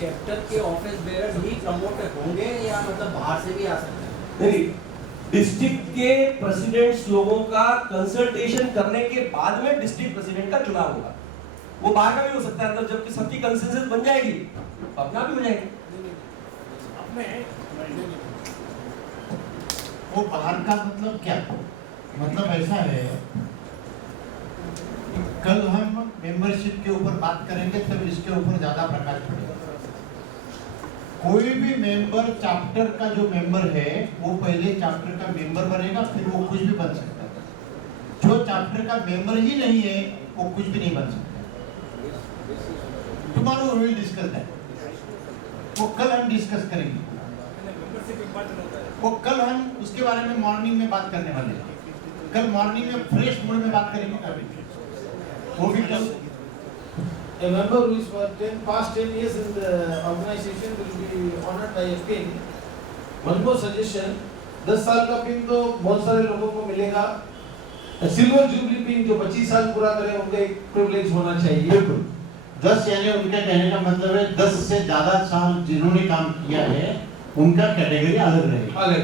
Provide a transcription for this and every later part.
Chapter के office bears ही promote होंगे या मतलब बाहर से भी आ सकते हैं? नहीं, डिस्ट्रिक्ट के प्रेसिडेंट्स लोगों का कंसल्टेशन करने के बाद में डिस्ट्रिक्ट प्रेसिडेंट का चुनाव होगा। वो बाहर का भी हो सकता है, अंदर जबकि सबकी कंसेंसस बन जाएगी अपना भी हो जाएगा। वो बाहर का मतलब क्या? मतलब ऐसा है, कल हम मेंबरशिप के ऊपर बात करेंगे तब इसके ऊपर ज्यादा प्रकाश पड़ेगा। कोई भी मेंबर चैप्टर का जो मेंबर है वो पहले चैप्टर का मेंबर बनेगा, फिर वो कुछ भी बन सकता है। जो चैप्टर का मेंबर ही नहीं है वो कुछ भी नहीं बन सकता। Tomorrow we will discuss that. वो कल हम डिस्कस करेंगे। वो कल हम उसके बारे में मॉर्निंग में बात करने वाले हैं। कल मॉर्निंग में फ्रेश मूड में बात करेंगे कभी। वो भी कल A member who is for past 10 years in the organization will be honored by a pin. One more suggestion, 10 साल का पिन तो बहुत सारे लोगों को मिलेगा। सिल्वर जुबली पिन जो 25 साल पूरा करे उनका एक प्रिविलेज होना चाहिए। बिल्कुल 10 यानी उनका कहने का मतलब है 10 से ज्यादा साल जिन्होंने काम किया है उनका कैटेगरी अलग रहेगी। अलग।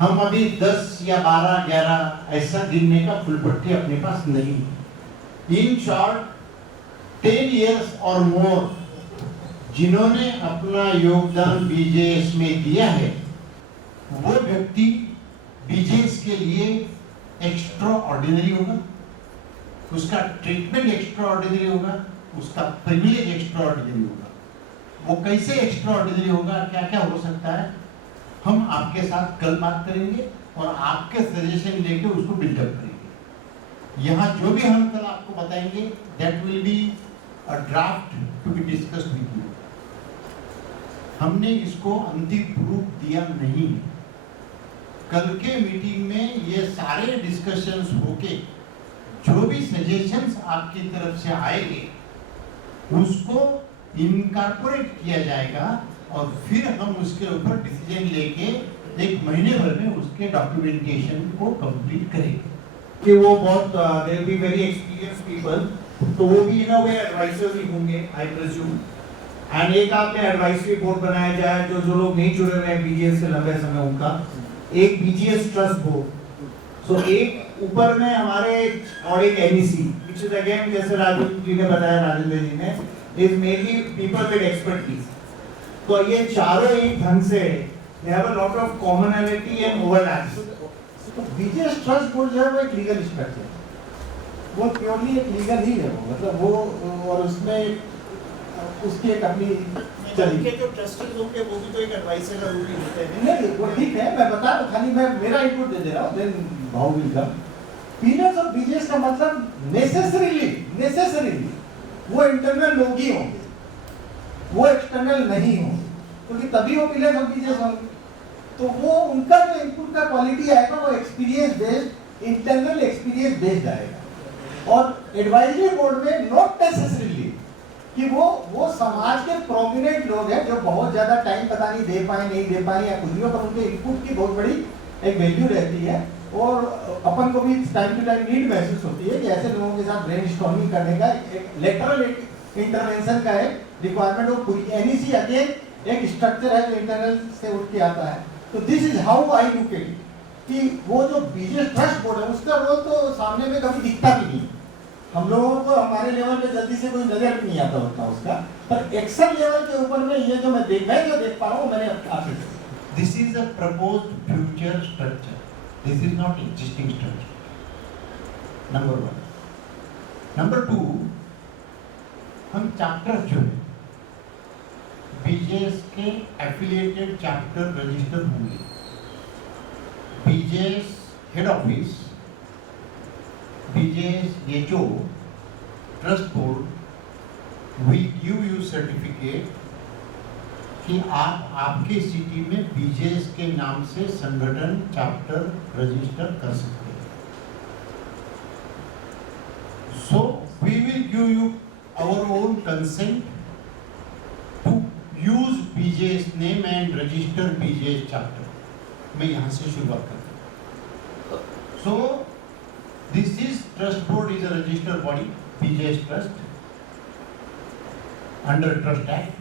हम अभी 10 या 12, 11 ऐसा गिनने का फुल पट्टी अपने पास नहीं। इन शॉर्ट 10 years और मोर जिन्होंने अपना योगदान बीजेएस में दिया है वो व्यक्ति बीजेएस के लिए एक्स्ट्रा ऑर्डिनरी होगा, उसका ट्रीटमेंट एक्स्ट्रा ऑर्डिनरी होगा, उसका प्रिविलेज एक्स्ट्रा ऑर्डिनरी होगा। वो कैसे एक्स्ट्रा ऑर्डिनरी होगा, क्या क्या हो सकता है, हम आपके साथ कल बात करेंगे और आपके सजेशन लेके उसको बिल्डअप करेंगे। यहाँ जो भी हम कल आपको बताएंगे that will be a draft to be discussed with you. हमने इसको अंतिम रूप दिया नहीं। कल के मीटिंग में ये सारे डिस्कशंस होके जो भी सजेशंस आपकी तरफ से आएंगे उसको इनकॉर्पोरेट किया जाएगा और फिर हम उसके ऊपर डिसीजन लेके 1 महीने भर में उसके डॉक्यूमेंटेशन को कंप्लीट करेंगे। कि वो बहुत they will be very experienced people, तो वो भी इन अ वे एडवाइजर ही होंगे आई प्रिज्यूम। एंड एक आपने एडवाइजरी बोर्ड बनाया जाए जो लोग नहीं जुड़े हुए हैं बीजीएस से लंबे समय उनका, एक बीजीएस ट्रस्ट बोर्ड। सो एक ऊपर में हमारे और एक एनईसी व्हिच इज अगेन जैसे राजू जी ने बताया, राजेंद्र जी ने, is mainly people with expertise. तो ये चारों एक ढंग से they have a lot of commonality and overlaps. तो बीजीएस ट्रस्ट बोर्ड जो है वो एक लीगल स्ट्रक्चर है, वो प्योरली एक लीगल ही है, वो मतलब वो और उसमें उसकी एक अपनी के जो ट्रस्टीज होंगे वो भी तो एक एडवाइजर का रूल ही होते हैं। नहीं वो ठीक है, मैं बता रहा हूँ, खाली मैं मेरा इनपुट दे रहा हूँ। देन भाव will come. Periods of BGS का मतलब नेसेसरीली वो इंटरनल लोग ही होंगे, वो एक्सटर्नल नहीं होंगे, क्योंकि तभी वो पीरियड्स ऑफ बीजीएस होंगे। तो वो उनका जो इनपुट का क्वालिटी आएगा वो experience based, internal experience based आएगा। और एडवाइजरी बोर्ड में नॉट नेसेसरीली कि वो समाज के प्रोमिनेंट लोग हैं जो बहुत ज्यादा टाइम पता नहीं दे पाए या कुछ भी हो, पर उनके इनपुट की बहुत बड़ी एक वैल्यू रहती है। और अपन को भी टाइम टू टाइम नीड महसूस होती है कि ऐसे लोगों के साथ ब्रेनस्टॉर्मिंग करने का एक लेटरल इंटरवेंशन का एक रिक्वायरमेंट हो। पूरी एनईसी अगेन एक स्ट्रक्चर है जो इंटरनल से उठ के आता है। तो this is how I look at it कि वो जो बीजीएस ट्रस्ट बोर्ड है उसका रोल तो सामने में कभी दिखता भी नहीं। हम लोगों को हमारे लेवल पे जल्दी से कोई नजर भी नहीं आता होता उसका, पर एक्शन लेवल के ऊपर में ये जो मैं देख पा रहा हूँ मैंने आपसे, this is a proposed future structure, this is not existing structure. Number 1। Number 2, हम चैप्टर जो है बीजेएस के एफिलिएटेड चैप्टर रजिस्टर होंगे। BJS head office, BJS HO, trust board will give you certificate कि आप आपके सिटी में बीजेएस के नाम से संगठन चैप्टर रजिस्टर कर सकते हैं। So we will give you our own consent to use BJS name and register BJS chapter. मैं यहाँ से शुरुआत करता हूँ। So this is trust board is a registered body, BJS trust under trust act.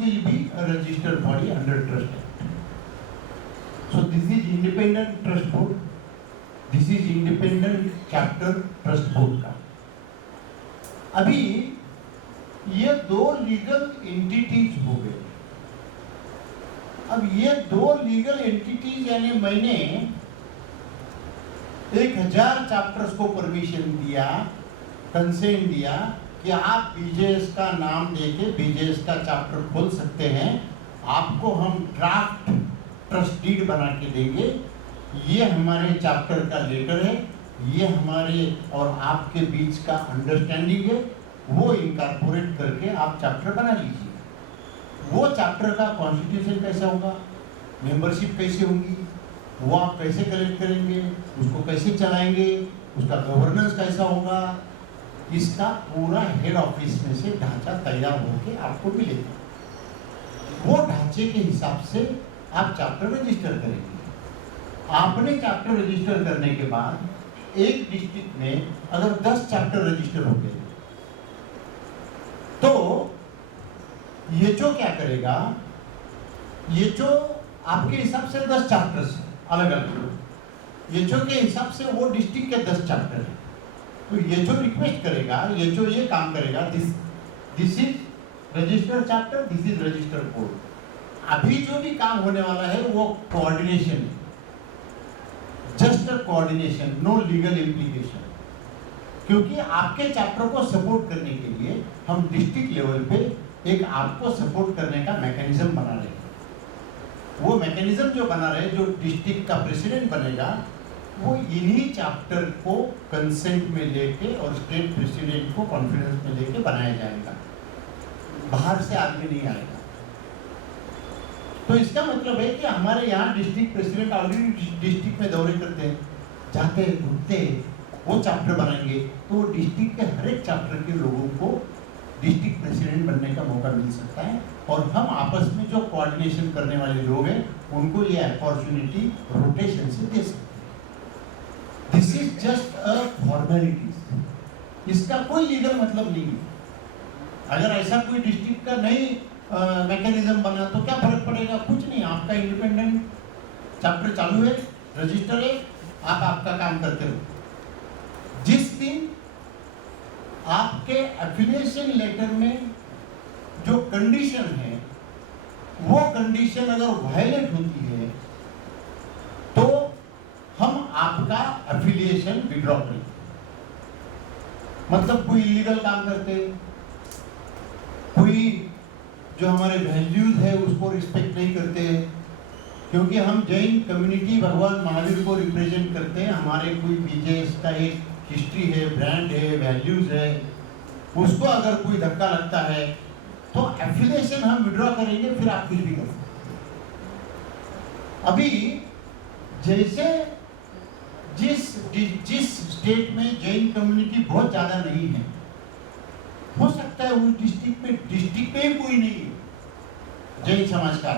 will be a registered body under Trust Act. So this is independent trust board. This is independent chapter trust board का. अभी ये दो legal entities हो गए. अब ये दो legal entities यानी मैंने 1000 चैप्टर्स को परमिशन दिया, कंसेंट दिया कि आप बीजेएस का नाम देके बीजेएस का चैप्टर खोल सकते हैं. आपको हम ड्राफ्ट ट्रस्ट डीड बना के देंगे. ये हमारे चैप्टर का लेटर है, ये हमारे और आपके बीच का अंडरस्टैंडिंग है. वो इनकॉर्पोरेट करके आप चैप्टर बना लीजिए. वो चैप्टर का कॉन्स्टिट्यूशन कैसा होगा, मेंबरशिप कैसे होगी, वो आप कैसे कलेक्ट करेंगे, उसको कैसे चलाएंगे, उसका गवर्नेंस कैसा होगा, इसका पूरा हेड ऑफिस में से ढांचा तैयार होके आपको मिलेगा. वो ढांचे के हिसाब से आप चैप्टर रजिस्टर करेंगे. आपने चैप्टर रजिस्टर करने के बाद एक डिस्ट्रिक्ट में अगर 10 चैप्टर रजिस्टर हो गए तो ये जो क्या करेगा, ये जो आपके हिसाब से 10 चैप्टर्स अलग अलग, ये जो के हिसाब से वो डिस्ट्रिक्ट के 10 चैप्टर है. तो ये जो रिक्वेस्ट करेगा, ये जो ये काम करेगा, this is registered chapter, this is registered board. अभी जो भी काम होने वाला है वो कोऑर्डिनेशन है, just a coordination, no legal implication. क्योंकि आपके चैप्टर को सपोर्ट करने के लिए हम डिस्ट्रिक्ट लेवल पे एक आपको सपोर्ट करने का मैकेनिज्म बना रहे हैं. वो मैकेनिज्म जो बना रहे हैं, जो डिस्ट्रिक्ट का प्रेसिडेंट बनेगा, वो इन्हीं चैप्टर को कंसेंट में लेके और स्टेट प्रेसिडेंट को कॉन्फिडेंस में लेके बनाया जाएगा. बाहर से आदमी नहीं आएगा. तो इसका मतलब है कि हमारे यहाँ डिस्ट्रिक्ट प्रेसिडेंट ऑलरेडी डिस्ट्रिक्ट में दौरे करते हैं, जाते हैं, घूमते हैं, वो चैप्टर बनाएंगे. तो डिस्ट्रिक्ट के हर एक चैप्टर के लोगों को डिस्ट्रिक्ट प्रेसिडेंट बनने का मौका मिल सकता है. और हम आपस में जो कोऑर्डिनेशन करने वाले लोग हैं उनको ये अपॉर्चुनिटी रोटेशन से दे सकते हैं. This is just a formality. इसका कोई लीगल मतलब नहीं है. अगर ऐसा कोई डिस्ट्रिक्ट का नहीं मैकेनिज्म बना तो क्या फर्क पड़ेगा? कुछ नहीं. आपका इंडिपेंडेंट चैप्टर चालू है, रजिस्टर है, आप आपका काम करते रहो. जिस दिन आपके एफिलिएशन लेटर में जो कंडीशन है, वो कंडीशन अगर वायलेट होती है तो हम आपका एफिलिएशन विड्रॉ करेंगे. मतलब कोई इलीगल काम करते, कोई जो हमारे वैल्यूज है उसको रिस्पेक्ट नहीं करते, क्योंकि हम जैन कम्युनिटी भगवान महावीर को रिप्रेजेंट करते हैं. हमारे कोई बीजेएस का एक हिस्ट्री है, ब्रांड है, वैल्यूज है, उसको अगर कोई धक्का लगता है तो एफिलिएशन हम विड्रॉ करेंगे, फिर आप कुछ भी करो. अभी जैसे जिस स्टेट में जैन कम्युनिटी बहुत ज्यादा नहीं है, हो सकता है उस डिस्ट्रिक्ट में ही कोई नहीं है जैन समाज का,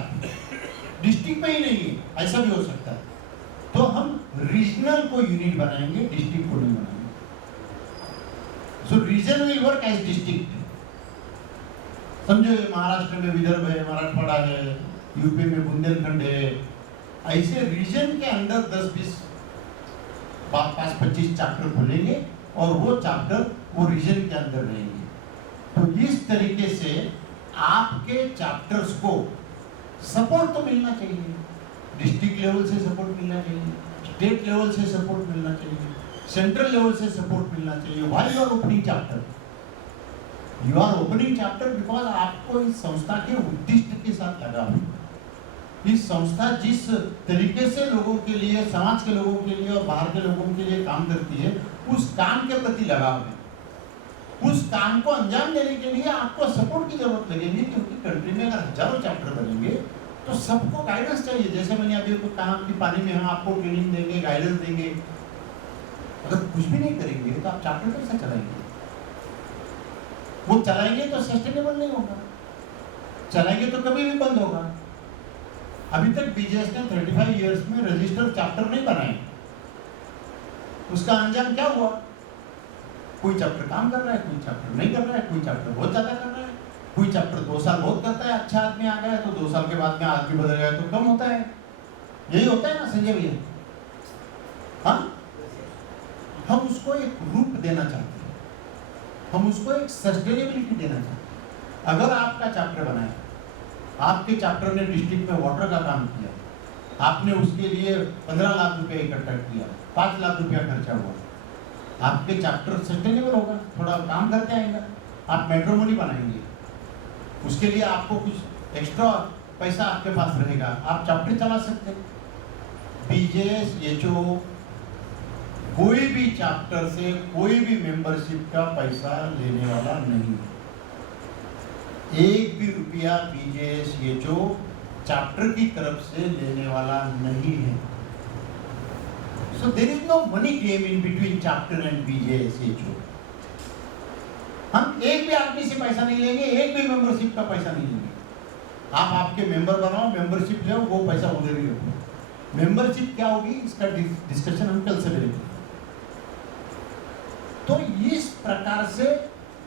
डिस्ट्रिक्ट में ही नहीं है, ऐसा भी हो सकता है. तो हम रीजनल को यूनिट बनाएंगे, डिस्ट्रिक्ट को नहीं बनाएंगे. So reason will work as district. समझो महाराष्ट्र में विदर्भ है, मराठवाड़ा है, यूपी में बुंदेलखंड है, ऐसे रीजन के अंदर 10-20 5-25 चैप्टर खोलेंगे और वो चैप्टर वो रीजन के अंदर रहेंगे. तो इस तरीके से आपके चैप्टर्स को सपोर्ट तो मिलना चाहिए, डिस्ट्रिक्ट लेवल से सपोर्ट मिलना चाहिए, स्टेट लेवल से सपोर्ट मिलना चाहिए, सेंट्रल लेवल से सपोर्ट मिलना चाहिए. Why you are opening chapter? You are opening chapter because आपको इस संस्था के उद्देश्य के साथ लगा हुआ. इस संस्था जिस तरीके से लोगों के लिए, समाज के लोगों के लिए और बाहर के लोगों के लिए काम करती है, उस काम के प्रति लगाव है. उस काम को अंजाम देने के लिए आपको सपोर्ट की जरूरत लगेगी, क्योंकि कंट्री में अगर हजारों चैप्टर बनेंगे तो सबको गाइडेंस चाहिए. जैसे मैंने अभी आपको कहा कि पानी में हम आपको ट्रेनिंग देंगे, गाइडेंस देंगे. अगर कुछ भी नहीं करेंगे तो आप चैप्टर कैसे चलाएंगे? वो चलाएंगे तो सस्टेनेबल नहीं होगा, चलाएंगे तो कभी भी बंद होगा. अभी तक बीजेएस ने 35 इयर्स में रजिस्टर्ड चैप्टर नहीं बनाए. उसका अंजाम क्या हुआ? कोई चैप्टर काम कर रहा है, कोई चैप्टर नहीं कर रहा है, कोई चैप्टर बहुत ज्यादा कर रहा है. कोई चैप्टर 2 साल बहुत करता है, अच्छा आदमी आ गया तो 2 साल के बाद में आदमी बदल गया तो कम होता है। यही होता है ना संजय भैया? हाँ, हम उसको एक रूप देना चाहते हैं, हम उसको एक सस्टेनेबिलिटी देना चाहते हैं। अगर आपका चैप्टर बनाया, आपके चैप्टर ने डिस्ट्रिक्ट में वाटर का काम किया, आपने उसके लिए 15 लाख रुपए इकट्ठा किया, 5 लाख रुपया खर्चा हुआ, आपके चैप्टर सस्टेनेबल होगा, थोड़ा काम करते आएगा, आप मैट्रिमोनी बनाएंगे, उसके लिए आपको कुछ एक्स्ट्रा पैसा आपके पास रहेगा, आप चैप्टर चला सकते हैं। बीजेएस एचओ कोई भी चैप्टर से कोई भी मेंबरशिप का पैसा लेने वाला नहीं, एक भी रुपया बीजेएस एचओ चैप्टर की तरफ से लेने वाला नहीं है। So there is no money game in between chapter and BJSHO. हम एक भी आदमी से पैसा नहीं लेंगे, एक भी मेंबरशिप का पैसा नहीं लेंगे। आप आपके मेंबर बनाओ, मेंबरशिप जो वो पैसा उधर ही रखो। मेंबरशिप क्या होगी इसका डिस्कशन हम कल से करेंगे। तो इस प्रकार से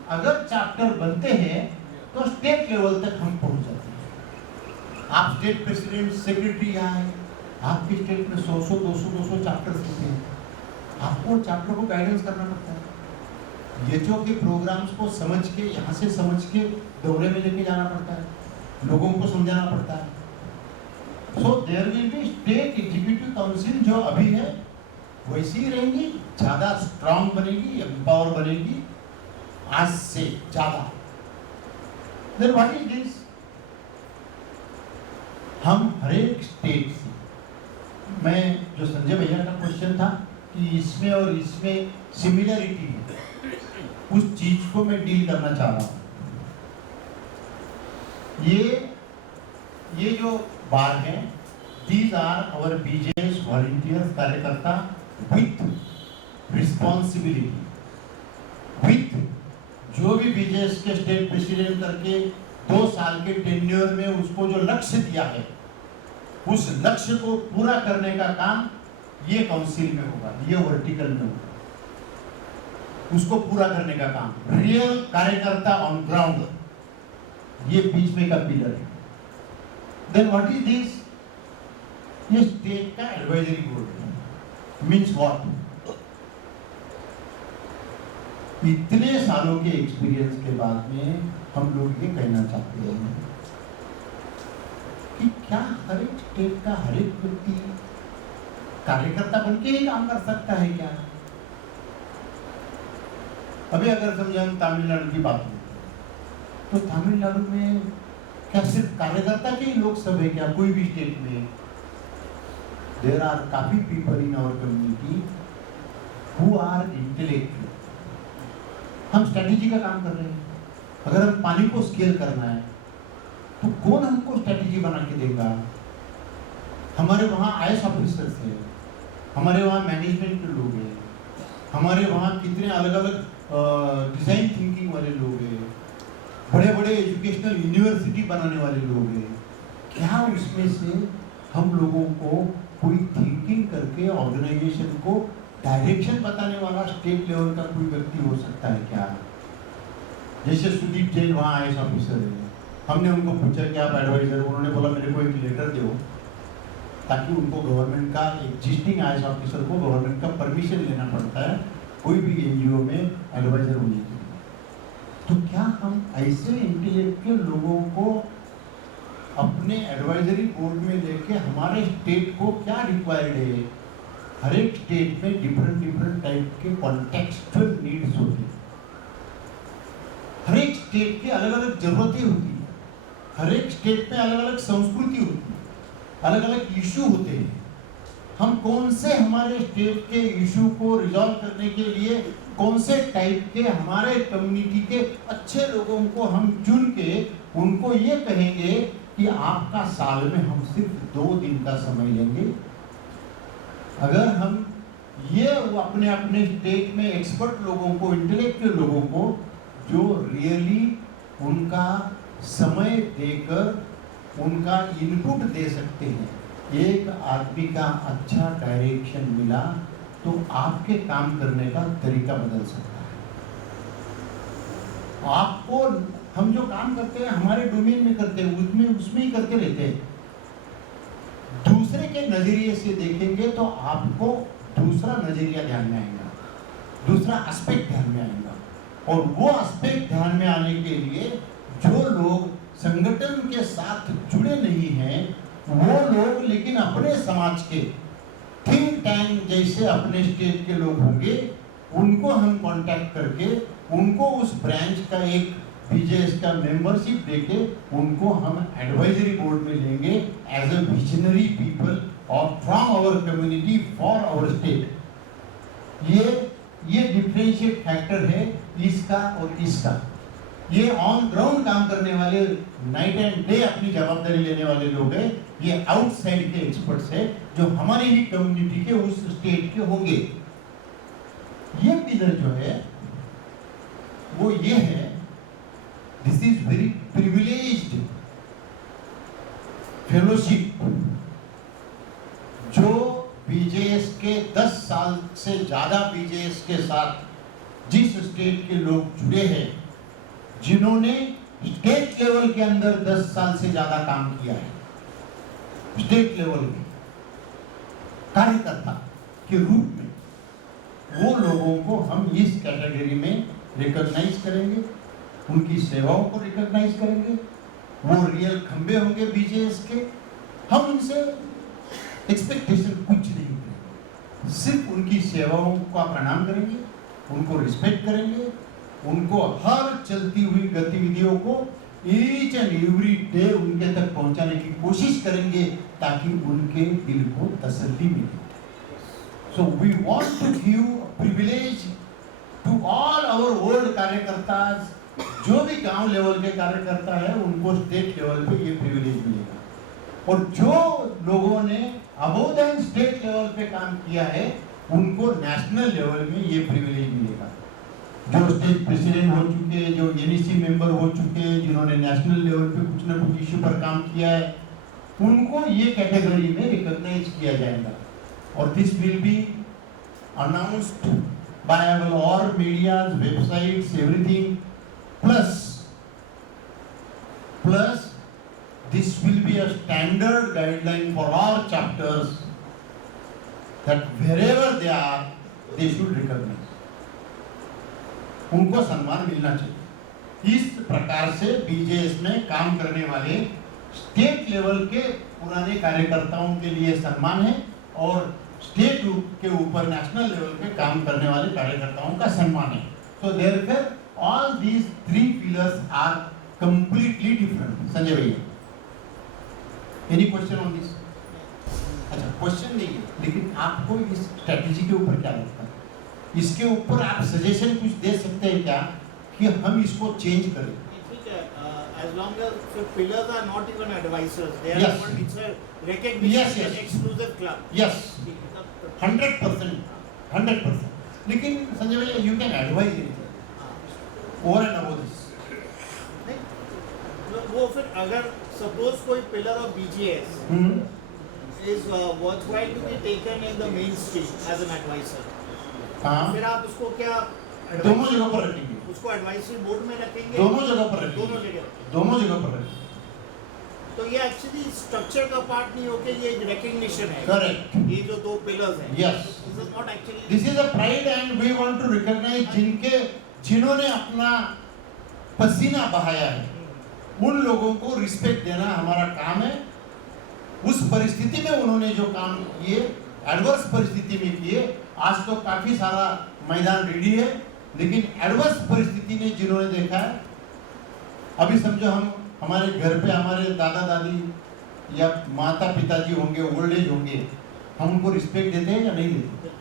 अगर चैप्टर बनते हैं तो स्टेट लेवल तक हम पहुंच जाते हैं। आप स्टेट प्रेसिडेंट सेक्रेटरी यहाँ है, आपके स्टेट में 100-200 चैप्टर्स होते हैं, आपको चैप्टर को गाइडेंस करना पड़ता है, एचओ के प्रोग्राम्स को समझ के, यहाँ से समझ के दौरे में लेके जाना पड़ता है, लोगों को समझाना पड़ता है। So there will be state executive council जो अभी है वैसी ही रहेंगी, ज़्यादा स्ट्रांग बनेगी, एम्पावर बनेगी आज से ज़्यादा। Then what is this? हम हर एक स्टेट से, मैं जो संजय भैया का क्वेश्चन था कि इसमें और इसमें सिमिलरिटी है, उस चीज को मैं डील करना चाह रहा हूं। ये जो बार है, these are our BJS volunteers, कार्यकर्ता विथ रिस्पॉन्सिबिलिटी, विथ जो भी बीजेएस के स्टेट प्रेसिडेंट करके 2 साल के टेन्योर में उसको जो लक्ष्य दिया है, उस लक्ष्य को पूरा करने का काम ये काउंसिल में होगा, ये वर्टिकल में होगा, उसको पूरा करने का काम रियल कार्यकर्ता ऑन ग्राउंड, ये बीच में का पिलर है। Then what is this? ये स्टेट का एडवाइजरी बोर्ड है। Means what? इतने सालों के एक्सपीरियंस के बाद में हम लोग ये कहना चाहते हैं कि क्या हर एक स्टेट का हर एक व्यक्ति कार्यकर्ता बन के ही काम कर सकता है क्या? अभी अगर समझे हम तमिलनाडु की बात करें तो तमिलनाडु में क्या सिर्फ कार्यकर्ता के ही लोग सब है क्या? कोई भी स्टेट में देयर आर काफी people in our community who are intellectual. हम स्ट्रेटेजी का काम कर रहे हैं, अगर हम पानी को स्केल करना है तो कौन हमको स्ट्रेटेजी बना के देगा? हमारे वहाँ आईएएस ऑफिसर्स हैं, हमारे वहाँ मैनेजमेंट के लोग हैं, हमारे वहाँ कितने अलग अलग डिजाइन थिंकिंग वाले लोग हैं, बड़े बड़े एजुकेशनल यूनिवर्सिटी बनाने वाले लोग हैं। क्या उसमें से हम लोगों को कोई थिंकिंग करके ऑर्गेनाइजेशन को डायरेक्शन बताने वाला स्टेट लेवल का कोई व्यक्ति हो सकता है क्या? जैसे सुदीप जैन वहाँ आईएएस ऑफिसर है, हमने उनको पूछा कि आप एडवाइजर, उन्होंने बोला मेरे को एक लेटर दो, ताकि उनको गवर्नमेंट का एग्जिस्टिंग आईएएस ऑफिसर को गवर्नमेंट का परमिशन लेना पड़ता है कोई भी एनजीओ में एडवाइजर होने के लिए। तो क्या हम ऐसे इंटेलेक्चुअल लोगों को अपने एडवाइजरी बोर्ड में लेके, हमारे स्टेट को क्या रिक्वायर्ड है? हर एक स्टेट में डिफरेंट टाइप के कॉन्टेक्सचुअल नीड्स होती है, हर एक स्टेट की अलग अलग जरूरतें होती है, हर एक स्टेट में अलग अलग संस्कृति होती है, अलग अलग इशू होते हैं। हम कौन से हमारे स्टेट के इशू को रिजॉल्व करने के लिए कौन से टाइप के हमारे कम्युनिटी के अच्छे लोगों को हम चुन के उनको ये कहेंगे कि आपका साल में हम सिर्फ 2 दिन का समय लेंगे। अगर हम ये अपने अपने स्टेट में एक्सपर्ट लोगों को, इंटेलेक्चुअल लोगों को जो रियली उनका समय देकर उनका इनपुट दे सकते हैं, एक आदमी का अच्छा डायरेक्शन मिला तो आपके काम करने का तरीका बदल सकता है। आपको हम जो काम करते हैं हमारे डोमेन में करते हैं, उसमें ही करते रहते हैं। दूसरे के नजरिए से देखेंगे तो आपको दूसरा नजरिया ध्यान में आएगा, दूसरा एस्पेक्ट ध्यान में आएगा। और वो एस्पेक्ट ध्यान में आने के लिए जो लोग संगठन के साथ जुड़े नहीं हैं, वो लोग लेकिन अपने समाज के थिंक टैंक जैसे अपने स्टेट के लोग होंगे, उनको हम कांटेक्ट करके उनको उस ब्रांच का एक बीजेएस का मेंबरशिप देके उनको हम एडवाइजरी बोर्ड में लेंगे एज अ विजनरी पीपल और from our community for our state. ये डिफरेंशिएट फैक्टर है इसका और इसका। ये ऑन ग्राउंड काम करने वाले, नाइट एंड डे अपनी जवाबदारी लेने वाले लोग हैं। ये आउटसाइड के एक्सपर्ट्स हैं जो हमारी ही कम्युनिटी के उस स्टेट के होंगे। ये पिलर जो है वो ये है, this is very privileged fellowship जो बीजेएस के 10 साल से ज्यादा बीजेएस के साथ जिस स्टेट के लोग जुड़े हैं, जिन्होंने स्टेट लेवल के अंदर 10 साल से ज्यादा काम किया है, स्टेट लेवल में कार्यकर्ता के रूप में, वो लोगों को हम इस कैटेगरी में रिकॉग्नाइज करेंगे, उनकी सेवाओं को रिकॉग्नाइज करेंगे। वो रियल खंबे होंगे बीजेएस के। हम उनसे एक्सपेक्टेशन कुछ नहीं करेंगे, सिर्फ उनकी सेवाओं का प्रणाम करेंगे, उनको रिस्पेक्ट करेंगे, उनको हर चलती हुई गतिविधियों को ईच एंड एवरी डे उनके तक पहुंचाने की कोशिश करेंगे ताकि उनके दिल को तसल्ली मिले। So we want to give privilege to all our old कार्यकर्ताज, जो भी गांव लेवल के कार्यकर्ता है उनको स्टेट लेवल पे ये प्रिविलेज मिलेगा। और जो लोगों ने अबव दैन स्टेट लेवल पे काम किया है उनको नेशनल लेवल में ये प्रिविलेज मिलेगा। जो स्टेट प्रेसिडेंट हो चुके, जो एनईसी मेंबर हो चुके, जिन्होंने नेशनल लेवल पे कुछ न कुछ इश्यू पर काम किया है, उनको ये कैटेगरी में रिकॉग्नाइज किया जाएगा। और this will be announced by all medias, websites, everything. Plus, this will be a standard guideline for our chapters that wherever they are, they should recognize. उनको सम्मान मिलना चाहिए। इस प्रकार से बीजेएस में काम करने वाले स्टेट लेवल के पुराने कार्यकर्ताओं के लिए सम्मान है और स्टेट के ऊपर नेशनल लेवल पे काम करने वाले कार्यकर्ताओं का सम्मान है। So therefore all these three pillars are completely different. Sanjay भैया, any question on this? अच्छा, क्वेश्चन नहीं है, लेकिन आपको इस स्ट्रेटेजी के ऊपर क्या लगता है? इसके ऊपर आप सजेशन कुछ दे सकते हैं क्या कि हम इसको चेंज करें? As long as the pillars are not even advisors, they are Yes. it's a recognition Yes. exclusive club. Yes, 100%. लेकिन संजय भैया, you can advise anything over and above this. वो फिर अगर suppose कोई pillar of BGS is worthwhile to be taken in the mainstream as an advisor, हाँ, फिर आप उसको क्या दोनों जगह पर रखेंगे, उसको एडवाइजरी बोर्ड में रखेंगे, दोनों जगह पर रखेंगे, दोनों जगह। दोनों जगह पर रखेंगे। तो ये एक्चुअली स्ट्रक्चर का पार्ट नहीं होके ये रिकग्निशन है। Correct. ये जो दो पिलर्स हैं। Yes. This is not actually. This is a pride and we want to recognize जिन्होंने अपना पसीना बहाया है, उन लोगों को रिस्पेक्ट देना हमारा काम है। उस परिस्थिति में उन्होंने जो काम किए, एडवर्स परिस्थिति में किए, आज तो काफी सारा मैदान रेडी है, लेकिन एडवर्स परिस्थिति ने जिन्होंने देखा है, अभी समझो हम हमारे घर पे हमारे दादा दादी या माता पिताजी होंगे, ओल्ड एज होंगे, हम उनको रिस्पेक्ट देते हैं या नहीं देते?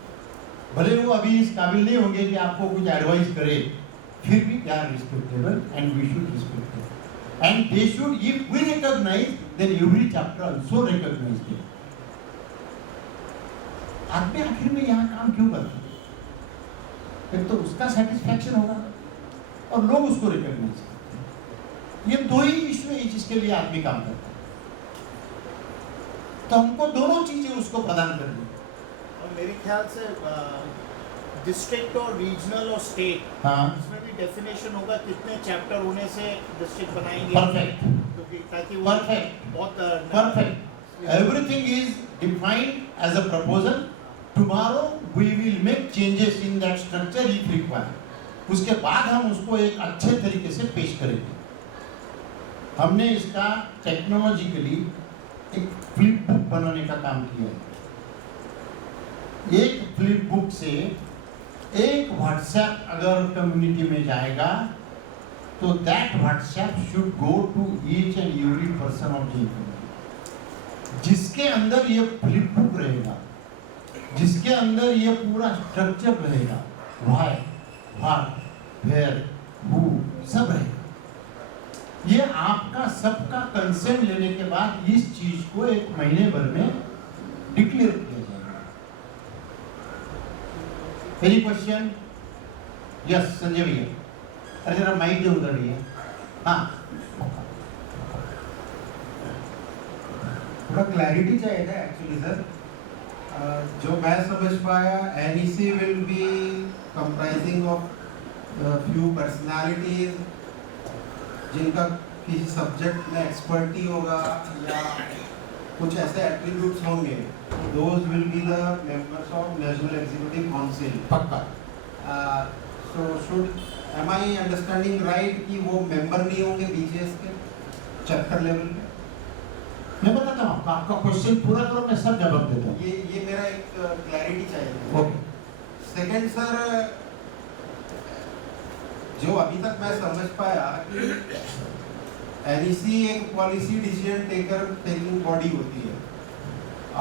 भले वो अभी इस काबिल नहीं होंगे कि आपको कुछ एडवाइस करे, फिर भी they are respectable and we should respect them and they should, if we recognise then every chapter also recognise them. आदमी आखिर में यहाँ काम क्यों करता है? एक तो उसका सेटिस्फैक्शन होगा और लोग उसको रिकॉग्नाइज करते हैं। ये दो ही इश्यू है जिसके लिए आदमी काम करता है, तो हमको दोनों चीजें उसको प्रदान करनी। और मेरे ख्याल से डिस्ट्रिक्ट और रीजनल और स्टेट, हाँ इसमें भी डेफिनेशन होगा कितने चैप्टर होने से डिस्ट्रिक्ट बनाएंगे, परफेक्ट क्योंकि ताकि वो परफेक्ट बहुत perfect everything is defined as a proposal. Tomorrow we will make changes in that structure if required. उसके बाद हम उसको एक अच्छे तरीके से पेश करेंगे. हमने इसका टेक्नोलॉजिकली एक फ्लिप बुक बनाने का काम किया है. एक फ्लिप बुक से एक व्हाट्सएप अगर कम्युनिटी में जाएगा तो that WhatsApp should go to each and every person of the community, जिसके अंदर ये फ्लिप बुक रहेगा, जिसके अंदर ये पूरा स्ट्रक्चर रहेगा, व्हाई, व्हाट, वेयर, हु, सब रहेगा. ये आपका सबका कंसेंट लेने के बाद इस चीज को एक महीने भर में डिक्लेयर किया जाएगा. Any question? यस संजय भैया. अरे जरा माइक दे उधर भैया. हाँ थोड़ा क्लैरिटी चाहिए था एक्चुअली सर. जो मैं समझ पाया NEC will be comprising of few personalities जिनका किसी सब्जेक्ट में एक्सपर्टी होगा या कुछ ऐसे एट्रीब्यूट्स होंगे. Those will be the members of national executive council. पक्का. So should am I understanding right कि वो मेंबर नहीं होंगे BGS के चैप्टर लेवल पे? मैं बताता हूँ आपका क्वेश्चन पूरा करो, मैं सब जवाब देता हूँ. ये मेरा एक क्लैरिटी चाहिए. ओके. सेकंड सर, जो अभी तक मैं समझ पाया कि NEC एक पॉलिसी डिसीजन टेकिंग बॉडी होती है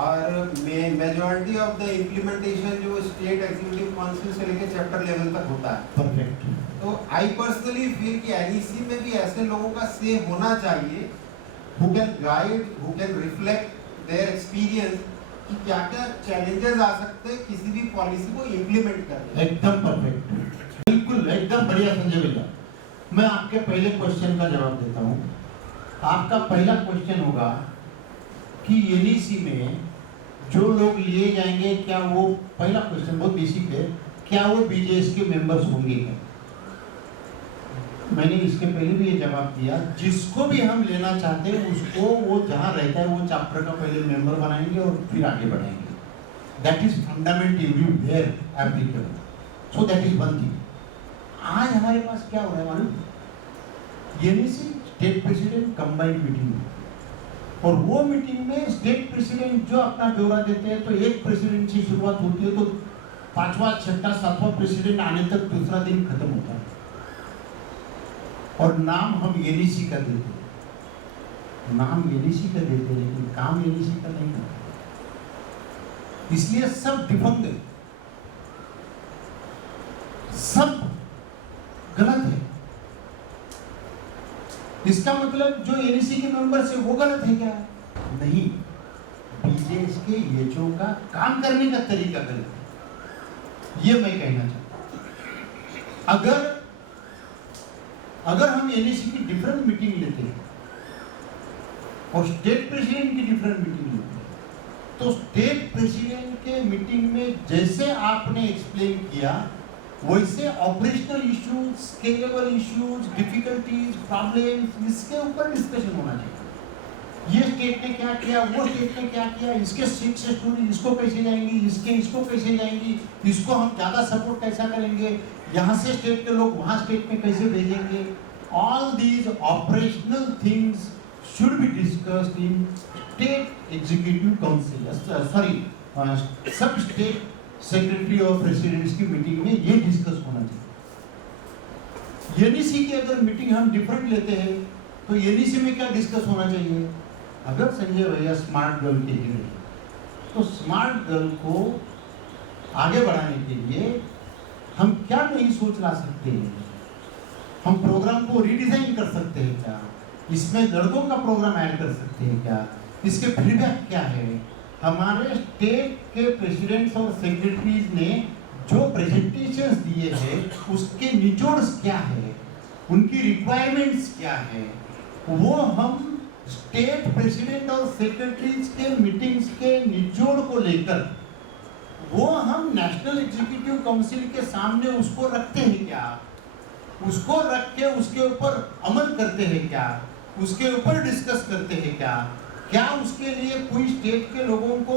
और मेजॉरिटी ऑफ द इम्प्लीमेंटेशन जो स्टेट एग्जीक्यूटिव काउंसिल से लेकर चैप्टर लेवल तक होता है. परफेक्ट. तो आई पर्सनली फील कि NEC में भी ऐसे लोगों का से होना चाहिए who can guide, who can reflect their experience कि क्या क्या चैलेंजेस आ सकते हैं किसी भी पॉलिसी को इम्प्लीमेंट करने. एकदम परफेक्ट. बिल्कुल एकदम बढ़िया संजय भैया. मैं आपके पहले क्वेश्चन का जवाब देता हूँ. आपका पहला क्वेश्चन होगा कि NEC में जो लोग लिए जाएंगे क्या वो, पहला क्वेश्चन बहुत बेसिक है, क्या वो BJS के मेंबर्स होंगे क्या? मैंने इसके पहले भी ये जवाब दिया. जिसको भी हम लेना चाहते हैं उसको वो जहाँ रहता है वो चैप्टर का पहले मेंबर बनाएंगे और फिर आगे बढ़ाएंगे. That is fundamental everywhere applicable. So that is one thing. आज हमारे पास क्या हो रहा है मालूम? NEC state president combined meeting है और वो मीटिंग में स्टेट प्रेसिडेंट जो अपना ब्यौरा देते हैं तो एक प्रेसिडेंट से शुरुआत होती है तो 5वां 6वां 7वां प्रेसिडेंट आने तक दूसरा दिन खत्म होता है और नाम हम NEC का देते हैं. नाम NEC का देते हैं लेकिन काम NEC का नहीं होता. इसलिए सब डिफंग है, सब गलत है. इसका मतलब जो NEC के मेंबर्स है वो गलत है क्या? नहीं. BJS के HO का काम करने का तरीका गलत है, ये मैं कहना चाहता हूं. अगर हम NEC की डिफरेंट मीटिंग लेते हैं और स्टेट प्रेसिडेंट की डिफरेंट मीटिंग लेते हैं तो स्टेट प्रेसिडेंट के मीटिंग में जैसे आपने एक्सप्लेन किया वैसे operational issues, scalable issues, difficulties, problems, इसके ऊपर डिस्कशन होना चाहिए. ये स्टेट ने क्या किया, वो स्टेट ने क्या किया, इसके सक्सेस स्टोरी इसको कैसे जाएंगी, इसको कैसे जाएंगी, इसको हम ज़्यादा सपोर्ट कैसा करेंगे, यहाँ से स्टेट के लोग वहाँ स्टेट में कैसे भेजेंगे. All these operational things should be discussed in state executive council, सब स्टेट सेक्रेटरी और प्रेसिडेंट्स की मीटिंग में ये डिस्कस होना चाहिए. NEC की अगर मीटिंग हम डिफरेंट लेते हैं तो NEC में क्या डिस्कस होना चाहिए? अगर संजय भैया स्मार्ट गर्ल के लिए तो स्मार्ट गर्ल को आगे बढ़ाने के लिए हम क्या नहीं सोच ला सकते हैं? हम प्रोग्राम को रीडिजाइन कर सकते हैं क्या? इसमें लड़कों का प्रोग्राम ऐड कर सकते हैं क्या? इसके फीडबैक क्या है? हमारे स्टेट के प्रेसिडेंट्स और सेक्रेटरीज ने जो प्रेजेंटेशंस दिए हैं उसके निचोड़ क्या है, उनकी रिक्वायरमेंट्स क्या है, वो हम स्टेट प्रेसिडेंट और सेक्रेटरीज के मीटिंग्स के निचोड़ को लेकर वो हम नेशनल एग्जीक्यूटिव काउंसिल के सामने उसको रखते हैं क्या, उसको रख के उसके ऊपर अमल करते हैं क्या, उसके ऊपर डिस्कस करते हैं क्या उसके लिए कोई स्टेट के लोगों को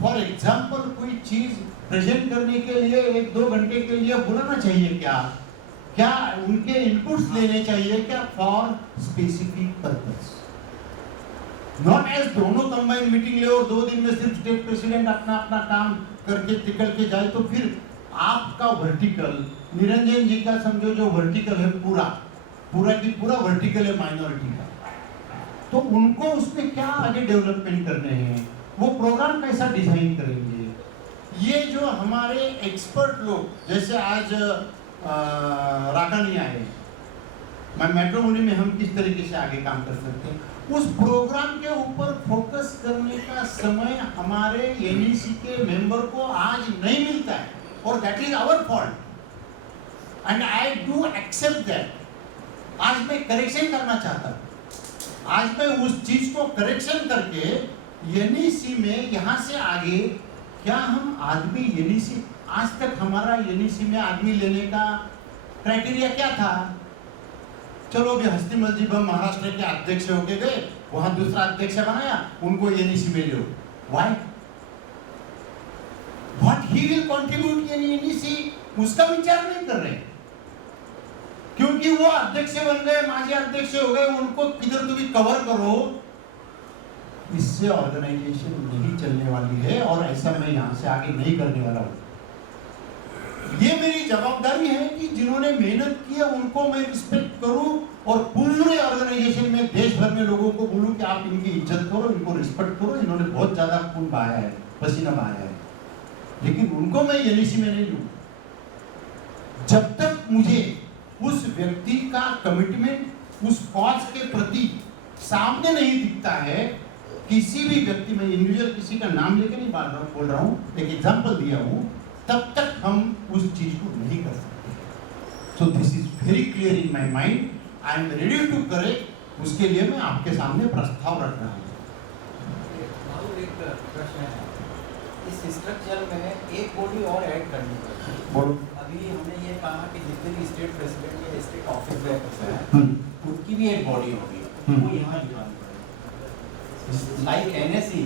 फॉर एग्जाम्पल कोई चीज प्रेजेंट करने के लिए 1-2 घंटे के लिए बुलाना चाहिए क्या उनके इनपुट्स लेने चाहिए क्या, for specific purpose, not as दोनों कंबाइन मीटिंग ले और 2 दिन में सिर्फ स्टेट प्रेसिडेंट अपना अपना काम करके निकल के जाए, तो फिर आपका वर्टिकल, निरंजन जी का समझो जो वर्टिकल है पूरा की पूरा वर्टिकल है माइनॉरिटी का, तो उनको उसमें क्या आगे डेवलपमेंट करने हैं, वो प्रोग्राम कैसा डिजाइन करेंगे। ये जो हमारे एक्सपर्ट लोग जैसे आज राकानी आए, मैं मैट्रिमोनी में हम किस तरीके से आगे काम कर सकते हैं, उस प्रोग्राम के ऊपर फोकस करने का समय हमारे एनईसी के मेंबर को आज नहीं मिलता है, और that is our fault and I do accept that. आज मैं करेक्शन करना चाहता हूँ, आज मैं उस चीज को करेक्शन करके एनईसी में यहाँ से आगे क्या हम आदमी एनईसी, आज तक हमारा एनईसी में आदमी लेने का क्राइटेरिया क्या था, चलो भी हस्तीमल जी बम महाराष्ट्र के अध्यक्ष होके गए, वहां दूसरा अध्यक्ष बनाया, उनको एनईसी में लो, why, what he will contribute in NEC, उसका विचार नहीं कर रहे, क्योंकि वो अध्यक्ष बन गए, माजी अध्यक्ष हो गए, उनको किधर तो भी कवर करो, इससे ऑर्गेनाइजेशन नहीं चलने वाली है, और ऐसा मैं यहां से आगे नहीं करने वाला हूं। ये मेरी जवाबदारी है कि जिन्होंने मेहनत की है उनको मैं रिस्पेक्ट करूं, और पूरे ऑर्गेनाइजेशन में देश भर में लोगों को बोलूं कि आप इनकी इज्जत करो, इनको रिस्पेक्ट करो, इन्होंने बहुत ज्यादा खून बहाया है, पसीना बहाया है, लेकिन उनको मैं एनईसी में नहीं लूं जब तक मुझे उस व्यक्ति का कमिटमेंट उस कॉज के प्रति सामने नहीं दिखता है। किसी भी व्यक्ति में इंडिविजुअल किसी का नाम लेकर नहीं बोल रहा हूं, एक एग्जांपल दिया हूं, तब तक हम उस चीज को नहीं कर सकते। So this is very clear in my mind, I am ready to correct, उसके लिए मैं आपके सामने प्रस्ताव रख रहा हूं। एक प्रश्न है, इस स्ट्रक्चर में एक बॉडी और ऐड करनी पड़ेगी। बोलो। अभी हमने ये कहा कि जितने भी स्टेट प्रेसिडेंट या स्टेट ऑफिस हैं उनकी भी एक बॉडी होगी, वो यहाँ दिखानी पड़ेगी, लाइक एनएससी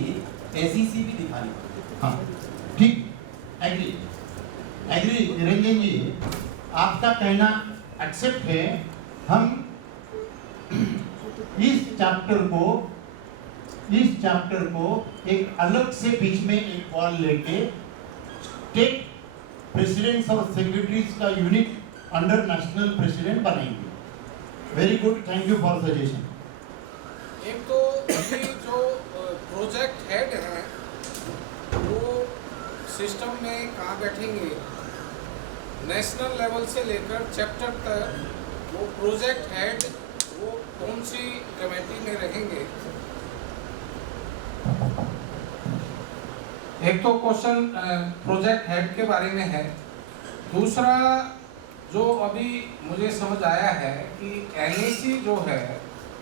एसईसी भी दिखानी पड़ेगी। हाँ ठीक, एग्री निरंजन जी, आपका कहना एक्सेप्ट है। हम इस चैप्टर को एक अलग से बीच में एक कॉल लेके स्टेट प्रेसिडेंट्स और सेक्रेटरीज का यूनिट अंडर नेशनल प्रेसिडेंट बनाएंगे। Very good, thank you for suggestion. एक तो अभी जो प्रोजेक्ट हेड है वो सिस्टम में कहाँ बैठेंगे, नेशनल लेवल से लेकर चैप्टर तक वो प्रोजेक्ट हेड वो कौन सी कमेटी में रहेंगे। एक तो क्वेश्चन प्रोजेक्ट हेड के बारे में है। दूसरा जो अभी मुझे समझ आया है कि एनईसी जो है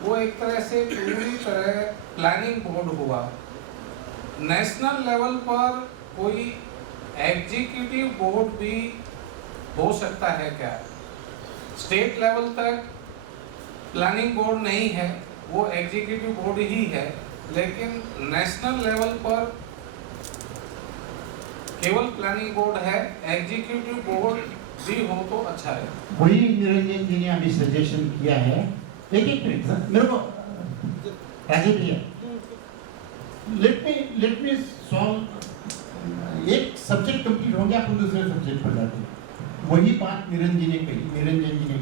वो एक तरह से पूरी तरह प्लानिंग बोर्ड हुआ। नेशनल लेवल पर कोई एग्जीक्यूटिव बोर्ड भी हो सकता है क्या? स्टेट लेवल तक प्लानिंग बोर्ड नहीं है, वो एग्जीक्यूटिव बोर्ड ही है, लेकिन नेशनल लेवल पर केवल प्लानिंग बोर्ड है, एग्जीक्यूटिव बोर्ड भी हो तो अच्छा है। वही निरंजन जी ने अभी सजेशन किया है। एक मिनट मेरे को राजीव भैया, लेट मी सॉल्व। एक सब्जेक्ट कंप्लीट हो गया, अपन दूसरे सब्जेक्ट पर जाते हैं। वही बात निरंजन जी ने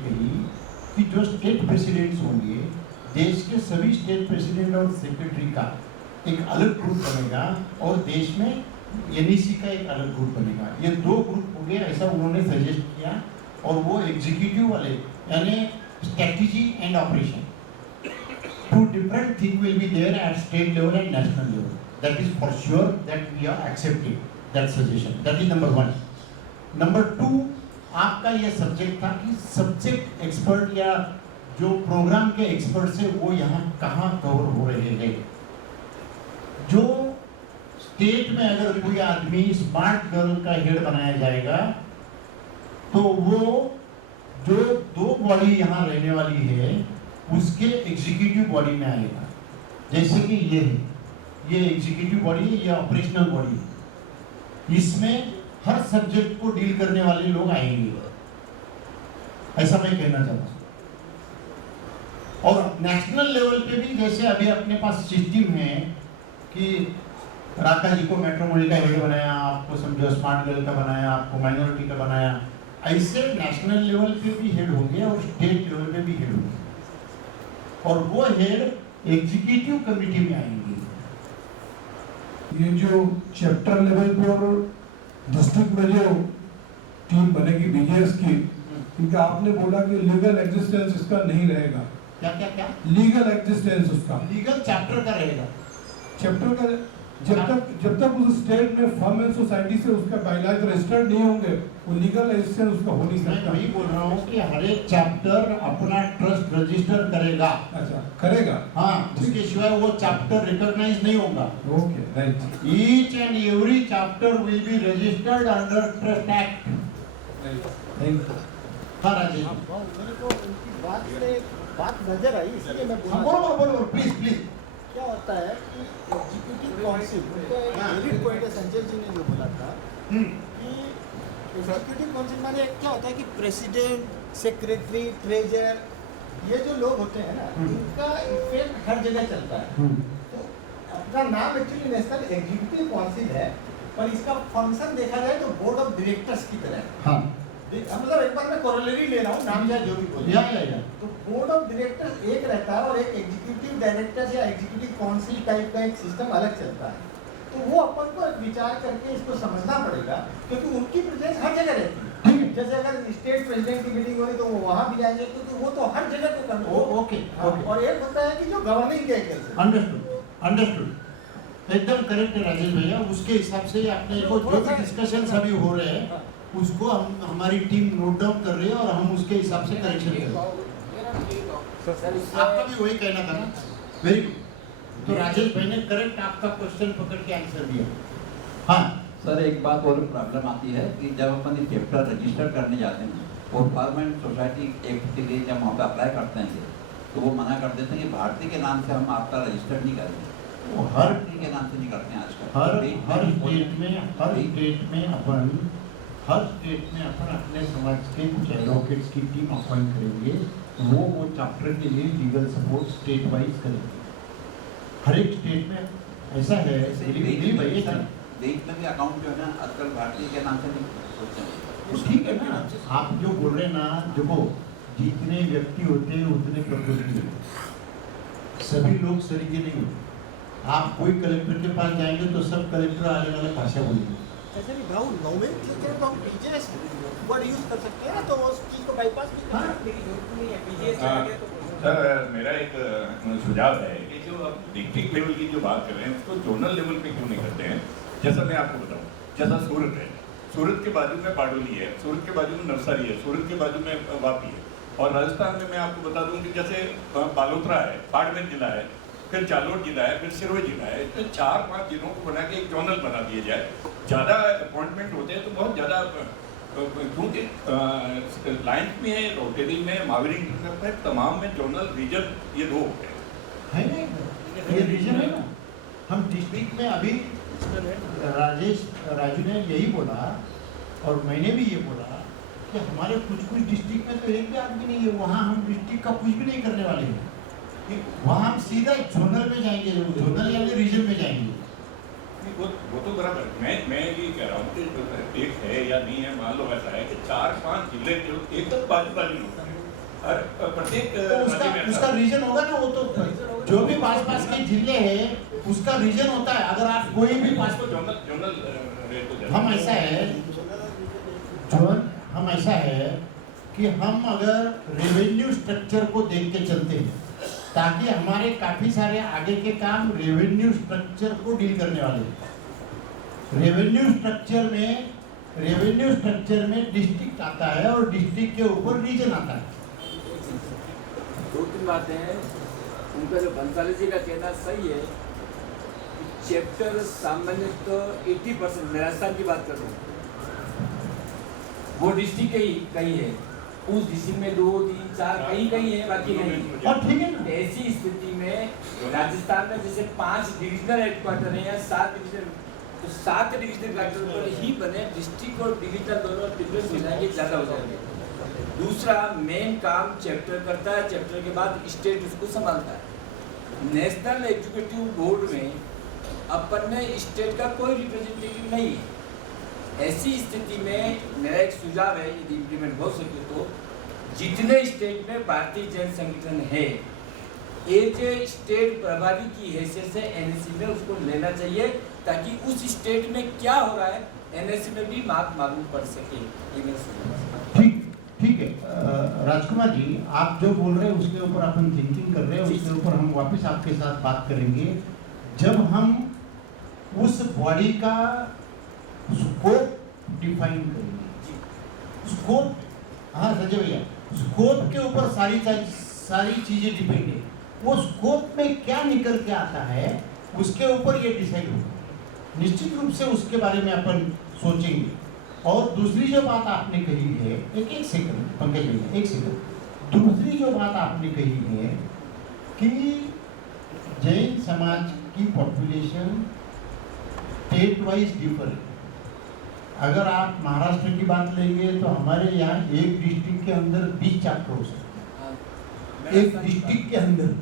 कही कि जो स्टेट प्रेसिडेंट्स होंगे, देश के सभी स्टेट प्रेसिडेंट और सेक्रेटरी का एक अलग ग्रुप बनेगा, और देश में एनईसी का एक अलग ग्रुप बनेगा। ये 2 ग्रुप हो गए, ऐसा उन्होंने सजेस्ट किया। और वो एग्जीक्यूटिव वाले यानी strategy and operation, 2 different things will be there at state level and national level. That is for sure that we are accepting that suggestion. That is number 1. Number 2, आपका ये सब्जेक्ट था कि subject expert या जो programme के expert से वो यहाँ कहाँ कवर हो रहे हैं। जो स्टेट में अगर कोई आदमी स्मार्ट गर्ल का हेड बनाया जाएगा तो वो जो 2 बॉडी यहाँ रहने वाली है उसके एग्जीक्यूटिव बॉडी में आएगा। जैसे कि ये है, ये एग्जीक्यूटिव बॉडी है, ये ऑपरेशनल बॉडी है। इसमें हर सब्जेक्ट को डील करने वाले लोग आएंगे, ऐसा मैं कहना चाहता हूँ। और नेशनल लेवल पे भी जैसे अभी अपने पास सिस्टम है कि राका जी को मैट्रिमोनी का हेड बनाया, आपको समझो स्मार्ट गर्ल का बनाया, आपको माइनॉरिटी का बनाया, ऐसे नेशनल लेवल पे भी हेड होंगे और स्टेट लेवल पे भी हेड होंगे और वो हेड एग्जीक्यूटिव कमेटी में आएंगे। ये जो चैप्टर लेवल पे और डिस्ट्रिक्ट में जो टीम बनेगी बीजेएस की, क्योंकि आपने बोला कि लीगल एग्जिस्टेंस इसका नहीं रहेगा। क्या क्या क्या? लीगल एग्जिस्टेंस उसका लीगल चैप्टर का रहेगा। चैप्टर का जब तक उस स्टेट में फर्म एंड सोसाइटी से उसका बायलॉज रजिस्टर्ड नहीं होंगे वो लीगल एग्जिस्टेंस उसका हो नहीं मैं सकता। वही बोल रहा हूँ कि हर एक चैप्टर अपना ट्रस्ट रजिस्टर करेगा। अच्छा करेगा, हाँ, उसके सिवाय वो चैप्टर रिकॉग्नाइज नहीं होगा। Okay right. Each and every chapter will be registered under Trust Act. Thank you. हाँ राजेश, मेरे को उनकी बात से बात नजर आई, इसलिए मैं हाँ बोला। बोलो प्लीज प्लीज। क्या होता है कि एग्जीक्यूटिव काउंसिल उनका एक वैलिड पॉइंट है, संजय जी ने जो बोला था कि एग्जीक्यूटिव काउंसिल माने क्या होता है कि प्रेसिडेंट, सेक्रेटरी, ट्रेजर, ये जो लोग होते हैं ना, इनका इफेक्ट हर जगह चलता है। तो अपना नाम एक्चुअली नेशनल एग्जीक्यूटिव काउंसिल है, पर इसका फंक्शन देखा जाए तो बोर्ड ऑफ डायरेक्टर्स की तरह है। हाँ, मतलब एक बार मैं कोरोलरी ले रहा हूँ, नाम या जो भी बोले। या तो बोर्ड ऑफ डायरेक्टर एक रहता है और एक एग्जीक्यूटिव डायरेक्टर या एग्जीक्यूटिव काउंसिल टाइप का एक सिस्टम अलग चलता है। तो वो अपन को एक विचार करके इसको समझना पड़ेगा, क्योंकि उनकी प्रेजेंस हर जगह रहती है। जैसे अगर स्टेट प्रेसिडेंट की मीटिंग हुई तो वो वहाँ भी जाएंगे, क्योंकि वो तो हर जगह को करते हैं। ओके। और एक होता है कि जो गवर्निंग व्हीकल से। अंडरस्टूड, एकदम करेक्ट है राजेश भैया। उसके हिसाब से आपने को जो भी डिस्कशन अभी हो रहे हैं उसको हम हमारी टीम नोट डाउन कर रही है और हम उसके हिसाब से करेक्शन कर रहे हैं। आपका भी वही कहना था ना? Very good. तो राजेश भाई ने करेक्ट आपका क्वेश्चन पकड़ के आंसर दिया। हाँ सर, एक बात और प्रॉब्लम आती है कि जब अपन ये चैप्टर रजिस्टर करने जाते हैं और फार्म एंड सोसाइटी एक्ट के लिए जब वहाँ पर अप्लाई करते हैं तो वो मना कर देते हैं कि भारतीय के नाम से हम आपका रजिस्टर नहीं करेंगे। वो हर भारतीय के नाम से नहीं करते हैं आजकल। हर स्टेट में अपन अपने समाज के कुछ एडवोकेट्स की टीम अपॉइंट करेंगे, वो चैप्टर के लिए लीगल सपोर्ट स्टेट वाइज करेंगे। हर एक स्टेट में ऐसा है। बैंक में भी अकाउंट जो है ना आजकल भारतीय के नाम से नहीं सोचते हैं। तो ठीक है ना, आप जो बोल रहे हैं ना, देखो जितने व्यक्ति होते हैं उतने प्रकृति होते, सभी लोग सरीके नहीं होते। आप कोई कलेक्टर के पास जाएंगे तो सब कलेक्टर अलग अलग भाषा बोलेंगे। ऐसे नहीं भाव नॉमिनल करें तो हम बीजेएस वर्ड यूज कर सकते हैं ना, तो उस चीज को बाईपास भी कर सकते हैं। सर, मेरा एक सुझाव है कि जो अब डिस्ट्रिक्ट लेवल की जो बात कर रहे हैं उसको जोनल लेवल पे क्यों नहीं करते हैं। जैसा मैं आपको बताऊं, जैसा सूरत है, सूरत के बाजू में बारडोली है, सूरत के बाजू में नवसारी है, सूरत के बाजू में वापी है, और राजस्थान में मैं आपको बता दूं कि जैसे बालोतरा है, बाड़मेर जिला है, फिर जालोर जिला है, फिर सिरोही जिला है। तो 4-5 जिलों को बना के एक जोनल बना दिया जाए। ज़्यादा अपॉइंटमेंट होते हैं तो बहुत ज़्यादा, क्योंकि लाइन्स में है, रोटेरी में, मावेरी इंटरसेप्ट है, तमाम में जोनल रीजन ये 2 होते हैं। है ना, ये रीजन है ना। हम डिस्ट्रिक्ट में अभी राजू ने यही बोला और मैंने भी ये बोला कि हमारे कुछ डिस्ट्रिक्ट में तो एक भी आदमी नहीं है, वहाँ हम डिस्ट्रिक्ट का कुछ भी नहीं करने वाले हैं। वहाँ हम सीधा जोनल में जाएंगे, जोनल यानी रीजन में जाएंगे। वो तो बराबर। मैं ये कह रहा हूँ कि एक है या नहीं है, मान लो ऐसा है कि 4-5 जिले जो एकदम बाजू होते हैं, और प्रत्येक तो उसका रीजन होगा ना। वो तो जो भी पास के जिले हैं उसका रीजन होता है। अगर आप कोई भी पास को हम ऐसा है कि हम अगर रेवेन्यू स्ट्रक्चर को देख के चलते हैं, ताकि हमारे काफी सारे आगे के काम रेवेन्यू स्ट्रक्चर को डील करने वाले हैं। रेवेन्यू स्ट्रक्चर में डिस्ट्रिक्ट आता है और डिस्ट्रिक्ट के ऊपर रीजन आता है। 2-3 बातें हैं। उनका जो बंसाली जी का कहना सही है, चैप्टर सामान्यतः 80%, मैं राजस्थान की बात कर रहा हूँ, वो डिस्ट्रिक्ट कहीं है, उस डिस्ट्रिक्ट में 2, 3, 4 कहीं है, बाकी नहीं। और ठीक है ना, ऐसी स्थिति में राजस्थान में जैसे 5 डिविजनल हेडक्वार्टर है या 7 डिविजन, तो 7 डिविजनल हेडक्वार्टर पर ही बने, डिस्ट्रिक्ट और डिविजनल दोनों डिफरेंस हो जाएंगे, ज़्यादा हो जाएंगे। दूसरा मेन काम चैप्टर करता है, चैप्टर के बाद स्टेट उसको संभालता है। नेशनल एजुकेटिव बोर्ड में अपन ने स्टेट का कोई रिप्रेजेंटेटिव नहीं है। ऐसी स्थिति में मेरा एक सुझाव है, यदि इम्प्लीमेंट हो सके तो जितने स्टेट में भारतीय जन संगठन है, एज ए स्टेट प्रभारी की हैसियत से एनएससी में उसको लेना चाहिए, ताकि उस स्टेट में क्या हो रहा है एनएससी में भी मालूम पड़ सके। ये मेरा सुझाव है। ठीक है। राजकुमार जी, आप जो बोल रहे हैं उसके ऊपर अपन थिंकिंग कर रहे हैं, उसके ऊपर हम वापस आपके साथ बात करेंगे जब हम उस बॉडी का स्कोप डिफाइन करेंगे। स्कोप, हाँ संजय भैया, स्कोप के ऊपर सारी चीजें डिपेंड है। वो स्कोप में क्या निकल के आता है उसके ऊपर ये डिसाइड होगा। निश्चित रूप से उसके बारे में अपन सोचेंगे। और दूसरी जो बात आपने कही है, एक सेकंड पंकज भैया, एक सेकंड, दूसरी जो बात आपने कही है कि जैन समाज की पॉपुलेशन स्टेट वाइज डिफर है। अगर आप महाराष्ट्र की बात लेंगे तो हमारे यहाँ एक डिस्ट्रिक्ट के अंदर 20 चैप्टर हो सकते हैं, एक डिस्ट्रिक्ट के अंदर।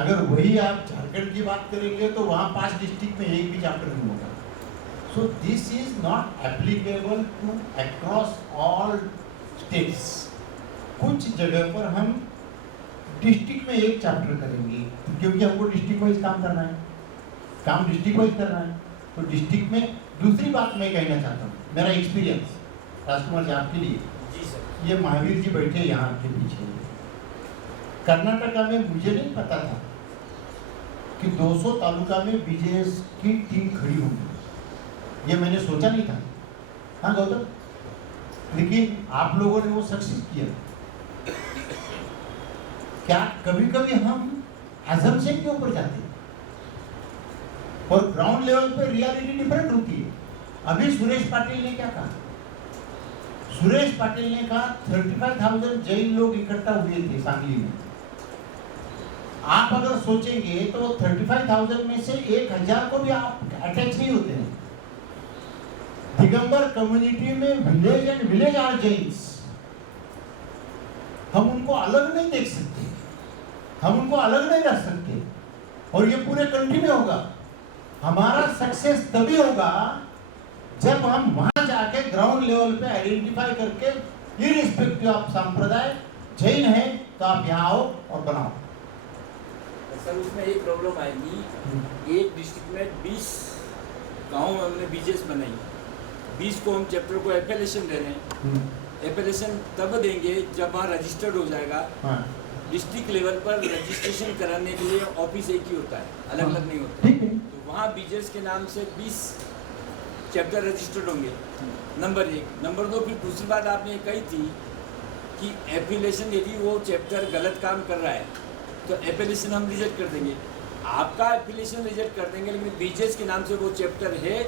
अगर वही आप झारखंड की बात करेंगे तो वहाँ 5 डिस्ट्रिक्ट में एक भी चैप्टर नहीं होगा। So this is not applicable to across all states. कुछ जगह पर हम डिस्ट्रिक्ट में एक चैप्टर करेंगे क्योंकि हमको डिस्ट्रिक्ट वाइज काम करना है, काम डिस्ट्रिक्ट वाइज करना है, तो डिस्ट्रिक्ट में। दूसरी बात मैं कहना चाहता हूँ, मेरा एक्सपीरियंस राजकुमार जी आपके लिए। जी सर। ये महावीर जी बैठे यहाँ आपके पीछे। कर्नाटका में मुझे नहीं पता था कि 200 तालुका में बीजेएस की टीम खड़ी होगी, ये मैंने सोचा नहीं था। हाँ गौतम, लेकिन आप लोगों ने वो सक्सेस किया। क्या कभी कभी हम असम्पशन के ऊपर जाते हैं और ग्राउंड लेवल पे रियलिटी डिफरेंट होती है। अभी सुरेश पाटिल ने क्या कहा? सुरेश पाटिल ने कहा 35,000 जैन लोग इकट्ठा हुए थे सांगली में। आप अगर सोचेंगे तो 35,000 में से 1,000 को भी आप अटैच नहीं होते हैं। दिगंबर कम्युनिटी में village and village are Jains, हम उनको अलग नहीं देख सकते, हम उनको अलग नहीं रख सकते। और ये पूरे कंट्री में होगा। हमारा सक्सेस तभी होगा जब हम वहां जाके ग्राउंड लेवल पे आइडेंटिफाई करके इररिस्पेक्टिव ऑफ संप्रदाय जैन है तो आप यहाँ आओ और बनाओ। सर उसमें एक प्रॉब्लम आएगी, एक डिस्ट्रिक्ट में 20 गाँव में हमने बीजेस बनाई, 20 को हम चैप्टर को एफिलिएशन दे रहे हैं। एफिलिएशन तब देंगे जब वहाँ रजिस्टर्ड हो जाएगा। डिस्ट्रिक्ट लेवल पर रजिस्ट्रेशन कराने के लिए ऑफिस एक ही होता है, अलग अलग नहीं होता। तो वहाँ बीजेस के नाम से 20 चैप्टर रजिस्टर्ड होंगे, नंबर 1। नंबर 2, फिर दूसरी बात आपने कही थी कि एफिलिएशन, यदि वो चैप्टर गलत काम कर रहा है तो एफिलिएशन हम रिजेक्ट कर देंगे। आपका एफिलिएशन रिजेक्ट कर देंगे, लेकिन बीजेस के नाम से वो चैप्टर है,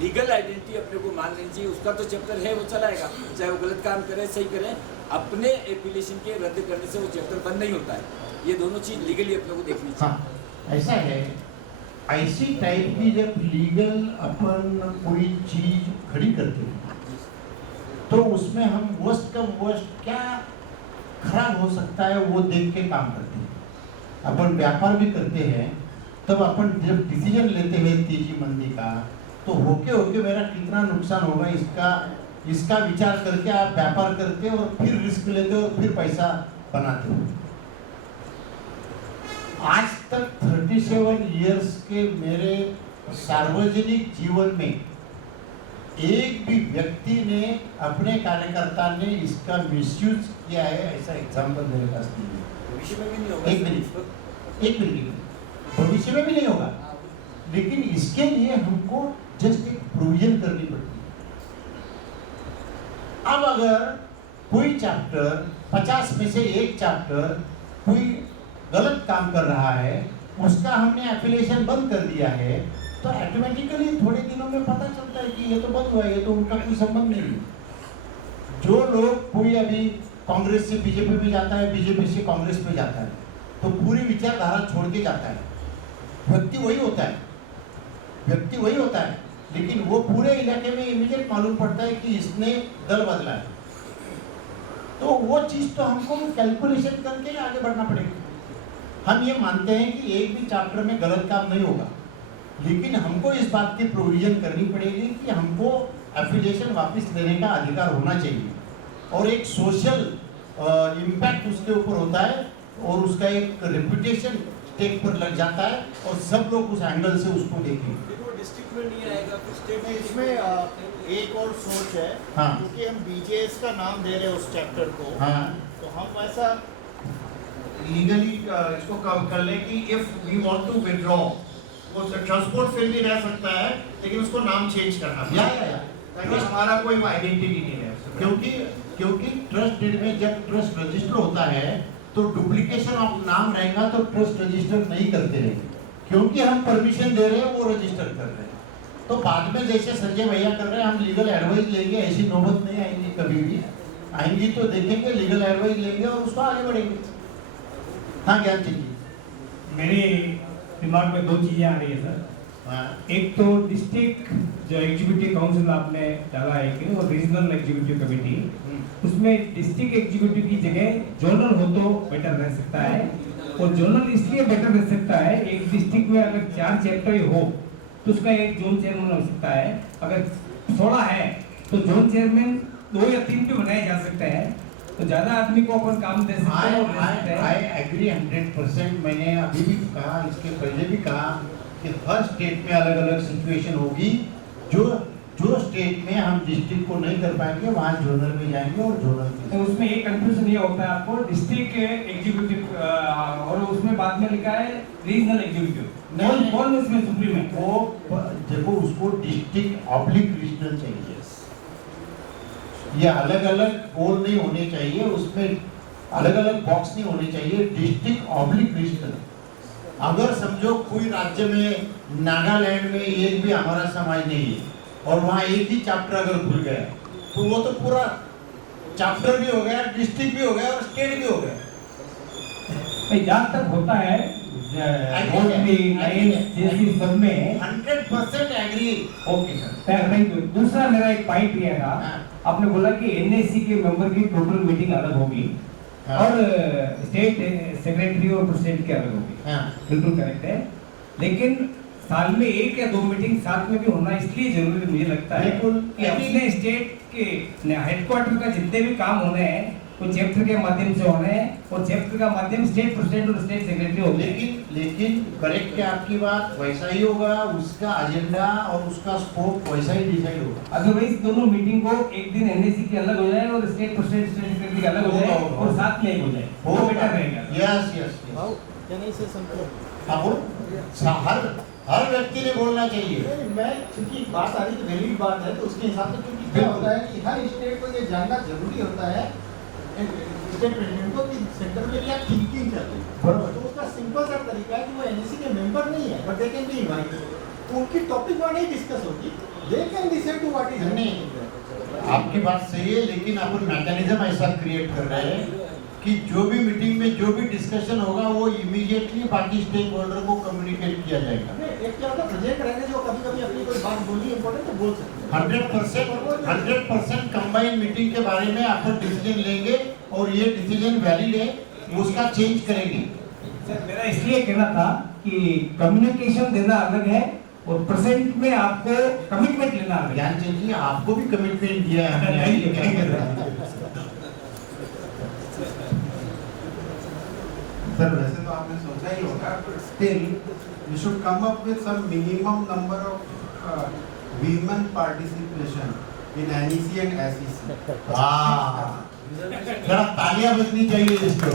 लीगल आइडेंटिटी अपने को मान लेनी चाहिए, उसका तो चैप्टर है, वो चलाएगा, चाहे वो गलत काम करे सही करे। अपने एफिलिएशन के रद्द करने से वो चैप्टर बंद नहीं होता है। ये दोनों चीज लीगली अपने को देखनी चाहिए। हाँ, ऐसा है। ऐसी टाइप की जब लीगल अपन कोई चीज खड़ी करते हैं तो उसमें हम वर्स्ट का वर्स्ट क्या खराब हो सकता है वो देख के काम करते हैं। अपन व्यापार भी करते हैं, तब अपन जब डिसीजन लेते हैं तेजी मंदी का, तो होके मेरा कितना नुकसान होगा इसका विचार करके आप व्यापार करते हो और फिर रिस्क लेते हो और फिर पैसा बनाते हो। आज तक 37 इयर्स के मेरे सार्वजनिक जीवन में एक भी व्यक्ति ने, अपने कार्यकर्ता ने इसका मिसयूज किया है ऐसा एग्जाम्पल मेरे पास नहीं है। भविष्य में भी नहीं होगा। एक मिनट, भविष्य में भी नहीं होगा, लेकिन इसके लिए हमको जस्ट एक प्रोविजन करनी पड़ती है। अब अगर कोई चैप्टर 50 में से एक चैप्टर कोई गलत काम कर रहा है, उसका हमने एफिलिएशन बंद कर दिया है, तो ऑटोमेटिकली थोड़े दिनों में पता चलता है कि ये तो बंद हुआ है, ये तो उनका कोई संबंध नहीं है। जो लोग कोई अभी कांग्रेस से बीजेपी में जाता है, बीजेपी से कांग्रेस में जाता है, तो पूरी विचारधारा छोड़ के जाता है। व्यक्ति वही होता है, व्यक्ति वही होता है, लेकिन वो पूरे इलाके में इमीडिएट मालूम पड़ता है कि इसने दल बदला है। तो वो चीज़ तो हमको कैलकुलेशन करके ही आगे बढ़ना पड़ेगा। हम ये मानते हैं कि एक भी चैप्टर में गलत काम नहीं होगा, लेकिन हमको इस बात की प्रोविजन करनी पड़ेगी कि हमको एफिलिएशन वापस लेने का अधिकार होना चाहिए, और एक सोशल इम्पैक्ट उसके ऊपर होता है, और उसका एक रेपुटेशन स्टेक पर लग जाता है, और सब लोग उस एंगल से उसको देखेंगे। डिस्ट्रिक्ट में नहीं आएगा तो स्टेट में। इसमें एक और सोच है, हाँ। क्योंकि हम बीजेएस का नाम दे रहे हैं उस चैप्टर को, हाँ। तो हम ऐसा लीगली इसको कम कर ले कि if we want to withdraw, वो ट्रांसपोर्ट फिर भी रह सकता है, लेकिन उसको नाम चेंज करना या ताकि हमारा कोई आइडेंटिटी नहीं है। क्योंकि ट्रस्ट डीड में जब ट्रस्ट रजिस्टर होता है तो डुप्लीकेशन ऑफ नाम रहेगा, तो ट्रस्ट रजिस्टर नहीं करते रहेंगे, क्योंकि हम परमिशन दे रहे हैं, वो रजिस्टर कर रहे हैं। तो बाद में जैसे संजय भैया कर रहे हैं, हम लीगल एडवाइस लेंगे, ऐसी नौबत नहीं आएंगी, कभी भी आएंगी तो देखेंगे, लीगल एडवाइस लेंगे और उसको आगे बढ़ेंगे। हाँ, ज्ञान चाहिए। मेरे दिमाग में 2 चीजें आ रही है सर। एक तो डिस्ट्रिक्ट जो एग्जीक्यूटिव काउंसिल आपने डाला है कि, और रीजनल एग्जीक्यूटिव कमेटी, उसमें डिस्ट्रिक्ट एग्जीक्यूटिव की जगह जोनल हो तो बेटर रह सकता है। और जोनल इसलिए बेटर रह सकता है, एक डिस्ट्रिक्ट में अगर 4 चैप्टर हो तो उसका एक जोन चेयरमैन हो सकता है। अगर 16 है तो जोन चेयरमैन 2 या 3 पे बनाए जा सकते हैं, तो ज्यादा आदमी को अपन काम दे सकते हैं। I agree 100%। मैंने अभी भी कहा, इसके पहले भी कहा कि हर स्टेट में अलग अलग सिचुएशन होगी। जो स्टेट में हम डिस्ट्रिक्ट को नहीं कर पाएंगे, वहाँ जोनल में जाएंगे, और जोनल में तो उसमें एक कंफ्यूजन ये होता है आपको, डिस्ट्रिक्ट एग्जीक्यूटिव और उसमें बाद में लिखा है रीजनल एग्जीक्यूटिव। कौन इसमें सुप्रीम है? वो देखो, उसको डिस्ट्रिक्ट ऑब्लिक रीजनल चाहिए। ये अलग अलग गोल नहीं होने चाहिए, उसमें अलग अलग बॉक्स नहीं होने चाहिए। District oblique regional. अगर समझो कोई राज्य में, नागालैंड में एक भी हमारा समाज नहीं है, और वहाँ एक ही चैप्टर अगर खुल गया, तो वो तो पूरा चैप्टर भी हो गया, डिस्ट्रिक्ट भी हो गया, और स्टेट भी हो गया। जहाँ तक होता है जैसी सब में 100% agree. Okay sir, thank you. दूसरा मेरा एक पॉइंट ये था, आपने बोला कि एनएसी के मेंबर की टोटल मीटिंग अलग होगी, और स्टेट सेक्रेटरी और प्रेसिडेंट की अलग होगी। बिल्कुल करेक्ट है, लेकिन साल में 1 या 2 मीटिंग साथ में भी होना इसलिए जरूरी मुझे लगता है कि अपने स्टेट के हेडक्वार्टर का जितने भी काम होने हैं वो चैप्टर के माध्यम से होने हैं, और चैप्टर का माध्यम स्टेट प्रेसिडेंट और स्टेट सेक्रेटरी होते हैं। लेकिन करेक्ट है आपकी बात, वैसा ही होगा, उसका एजेंडा और उसका स्कोप वैसा ही डिसाइड होगा। अदरवाइज दोनों मीटिंग को एक दिन एनएसी की अलग हो जाए और स्टेट प्रेसिडेंट स्टेट सेक्रेटरी का अलग हो जाए, और साथ में एक हो जाए, वो बेटर रहेगा। Yes yes. यानी से हर व्यक्ति ने बोलना चाहिए। मैं क्योंकि बात आ रही है, वैलिड बात है, तो उसके हिसाब से क्योंकि क्या होता है कि हर स्टेट को ये जानना जरूरी होता है, स्टेट प्रेसिडेंट को, कि सेंटर में क्या थिंकिंग चल रही है। तो उसका सिंपल सा तरीका है कि वो एनएसी के मेंबर नहीं है, but they can be invited, तो उनकी टॉपिक वहाँ नहीं डिस्कस होगी, they can decide to what is happening. आपकी बात सही है, लेकिन अपन मैकेनिज्म ऐसा क्रिएट कर रहे हैं कि जो भी मीटिंग में जो भी डिस्कशन होगा, वो इमीडिएटली बाकी स्टेक होल्डर को कम्युनिकेट किया जाएगा। एक क्या होता है, प्रेजेंट रहने जो कभी-कभी अपनी कोई बात बोलनी इंपॉर्टेंट तो बोल सकते हैं। 100% कंबाइंड मीटिंग के बारे में अपन डिसीजन लेंगे, और ये डिसीजन वैलिड है, उसका चेंज करेंगे। सर, मेरा इसलिए कहना था कि कम्युनिकेशन देना अलग है, और प्रेजेंट में आपको कमिटमेंट लेना अलग है। ज्ञान जी, आपको भी कमिटमेंट दिया है। सर, वैसे तो आपने सोचा ही होगा, but still you should come up with some minimum number of women participation in NEC and SEC. जरा तालियां बजनी चाहिए इसको।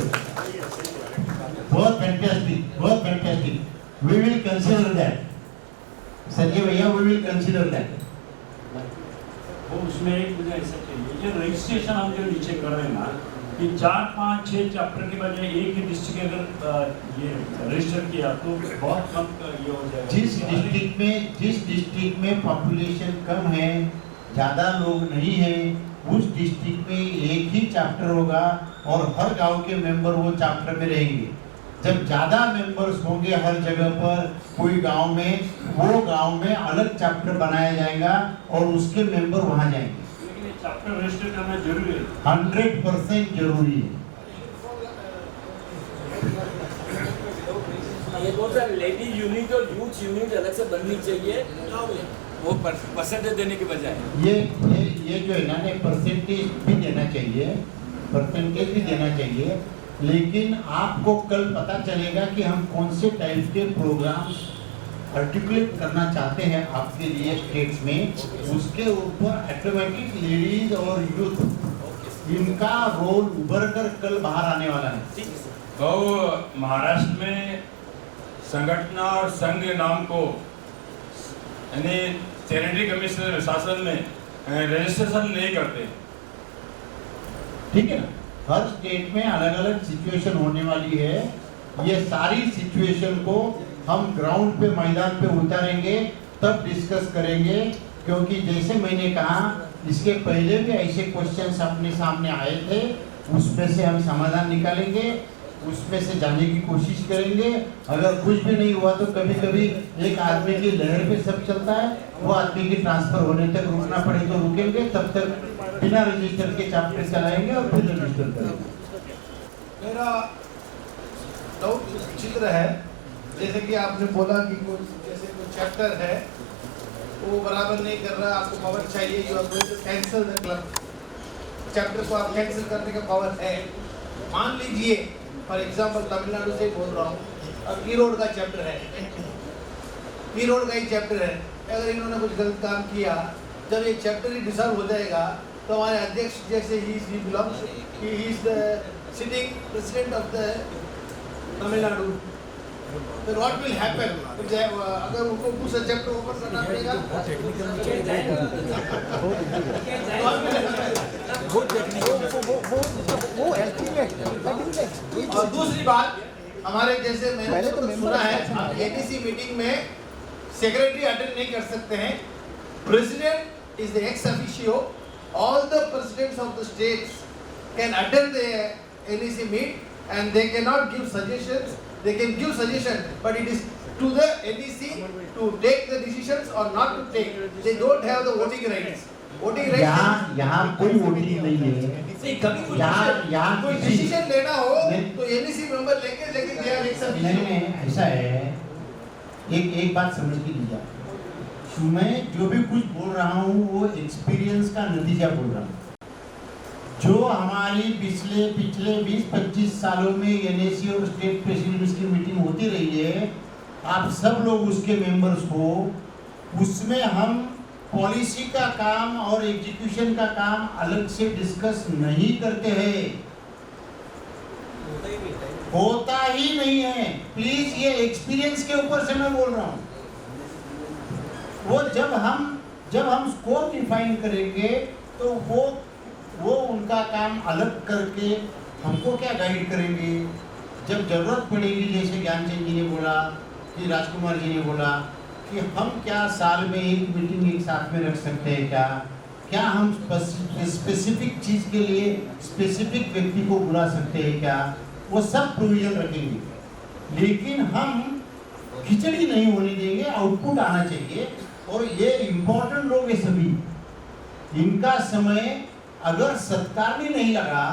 बहुत फैंटास्टिक, बहुत fantastic. We will consider that. Sanjay भैया, we will consider that. वो उसमें एक मुझे ऐसा चाहिए, जो रजिस्ट्रेशन हम जो नीचे कर रहे हैं ना, कि 4, 5, 6 चैप्टर के बजाय एक ही डिस्ट्रिक्ट अगर ये रजिस्टर किया तो बहुत कम ये हो जाएगा। जिस डिस्ट्रिक्ट में पॉपुलेशन कम है, ज़्यादा लोग नहीं हैं, उस डिस्ट्रिक्ट में एक ही चैप्टर होगा और हर गांव के मेंबर वो चैप्टर में रहेंगे। जब ज़्यादा मेंबर्स होंगे हर जगह पर कोई गांव में, वो गांव में अलग चैप्टर बनाया जाएगा और उसके मेंबर वहाँ जाएंगे। लेकिन ये चैप्टर रजिस्टर करना जरूरी है, 100% जरूरी है। ये कौन सा लेडी यूनिट और यूथ यूनिट अलग से बननी चाहिए, वो परसेंटेज देने के बजाय ये जो है ना, परसेंटेज भी देना चाहिए, लेकिन आपको कल पता चलेगा कि हम कौन से टाइप के प्रोग्राम्स आर्टिकुलेट करना चाहते हैं आपके लिए स्टेट्स में, उसके ऊपर ऑटोमेटिक लेडीज और यूथ इनका रोल उभर कर कल बाहर आने वाला है। तो महाराष्ट्र में संगठना और संघ नाम को यानी सैनिटरी कमीशन शासन में रजिस्ट्रेशन नहीं करते, ठीक है ना। हर स्टेट में अलग अलग सिचुएशन होने वाली है। ये सारी सिचुएशन को हम ग्राउंड पे, मैदान पे उतारेंगे, तब डिस्कस करेंगे, क्योंकि जैसे मैंने कहा इसके पहले भी ऐसे क्वेश्चंस अपने सामने आए थे, उसमें से हम समाधान निकालेंगे, उसमें से जाने की कोशिश करेंगे। अगर कुछ भी नहीं हुआ तो कभी कभी एक आदमी की लहर पे सब चलता है, वो आदमी की ट्रांसफर होने तक रुकना पड़े तो रुकेंगे, तब तक बिना रजिस्टर के चैप्टर चलाएंगे और फिर रजिस्टर करेंगे। मेरा चित्र है, जैसे कि आपने बोला कि जैसे कोई चैप्टर है वो बराबर नहीं कर रहा, आपको पावर चाहिए, you are going to cancel the club, chapter को आप कैंसिल करने का पावर है। मान लीजिए फॉर एग्जांपल तमिलनाडु से बोल रहा हूँ, अब ईरोड का चैप्टर है, ईरोड का ही चैप्टर है, अगर इन्होंने कुछ गलत काम किया, जब ये चैप्टर ही डिसॉल्व हो जाएगा तो हमारे अध्यक्ष जैसे he is the sitting president of the Tamil Nadu, तो व्हाट विल हैपन? अगर उनको दूसरा चैप्टर ओपन करना पड़ेगा, और दूसरी बात, हमारे जैसे मैंने तो सुना है एडीसी मीटिंग में सेक्रेटरी अटेंड नहीं कर सकते हैं, president is the ex officio, all the presidents of the states can attend the NEC meet and they cannot give suggestions. They can give suggestions, but it is to the NEC to take the decisions or not to take. They don't have the voting rights. Voting rights. यहाँ कोई voting नहीं है। यहाँ कोई decision लेना हो तो NEC member लेके they are ex officio. नहीं, ऐसा है, एक बात समझ के लीजिए, मैं जो भी कुछ बोल रहा हूँ वो एक्सपीरियंस का नतीजा बोल रहा हूँ। जो हमारी पिछले 20-25 सालों में एनएसी और स्टेट प्रेसिडेंट्स की मीटिंग होती रही है, आप सब लोग उसके मेंबर्स हो, उसमें हम पॉलिसी का काम और एग्जीक्यूशन का काम अलग से डिस्कस नहीं करते हैं, होता ही नहीं है। प्लीज, ये एक्सपीरियंस के ऊपर से मैं बोल रहा हूँ। वो जब हम स्कोर डिफाइन करेंगे तो वो उनका काम अलग करके हमको क्या गाइड करेंगे। जब जरूरत पड़ेगी, जैसे ज्ञानचंद जी ने बोला, कि राजकुमार जी ने बोला कि हम क्या साल में एक मीटिंग एक साथ में रख सकते हैं, क्या हम स्पेसिफिक चीज़ के लिए स्पेसिफिक व्यक्ति को बुला सकते हैं, क्या वो सब प्रोविजन रखेंगे। लेकिन हम खिचड़ी नहीं होने देंगे, आउटपुट आना चाहिए। और ये इम्पोर्टेंट लोग हैं सभी, इनका समय अगर सत्कारनी नहीं लगा,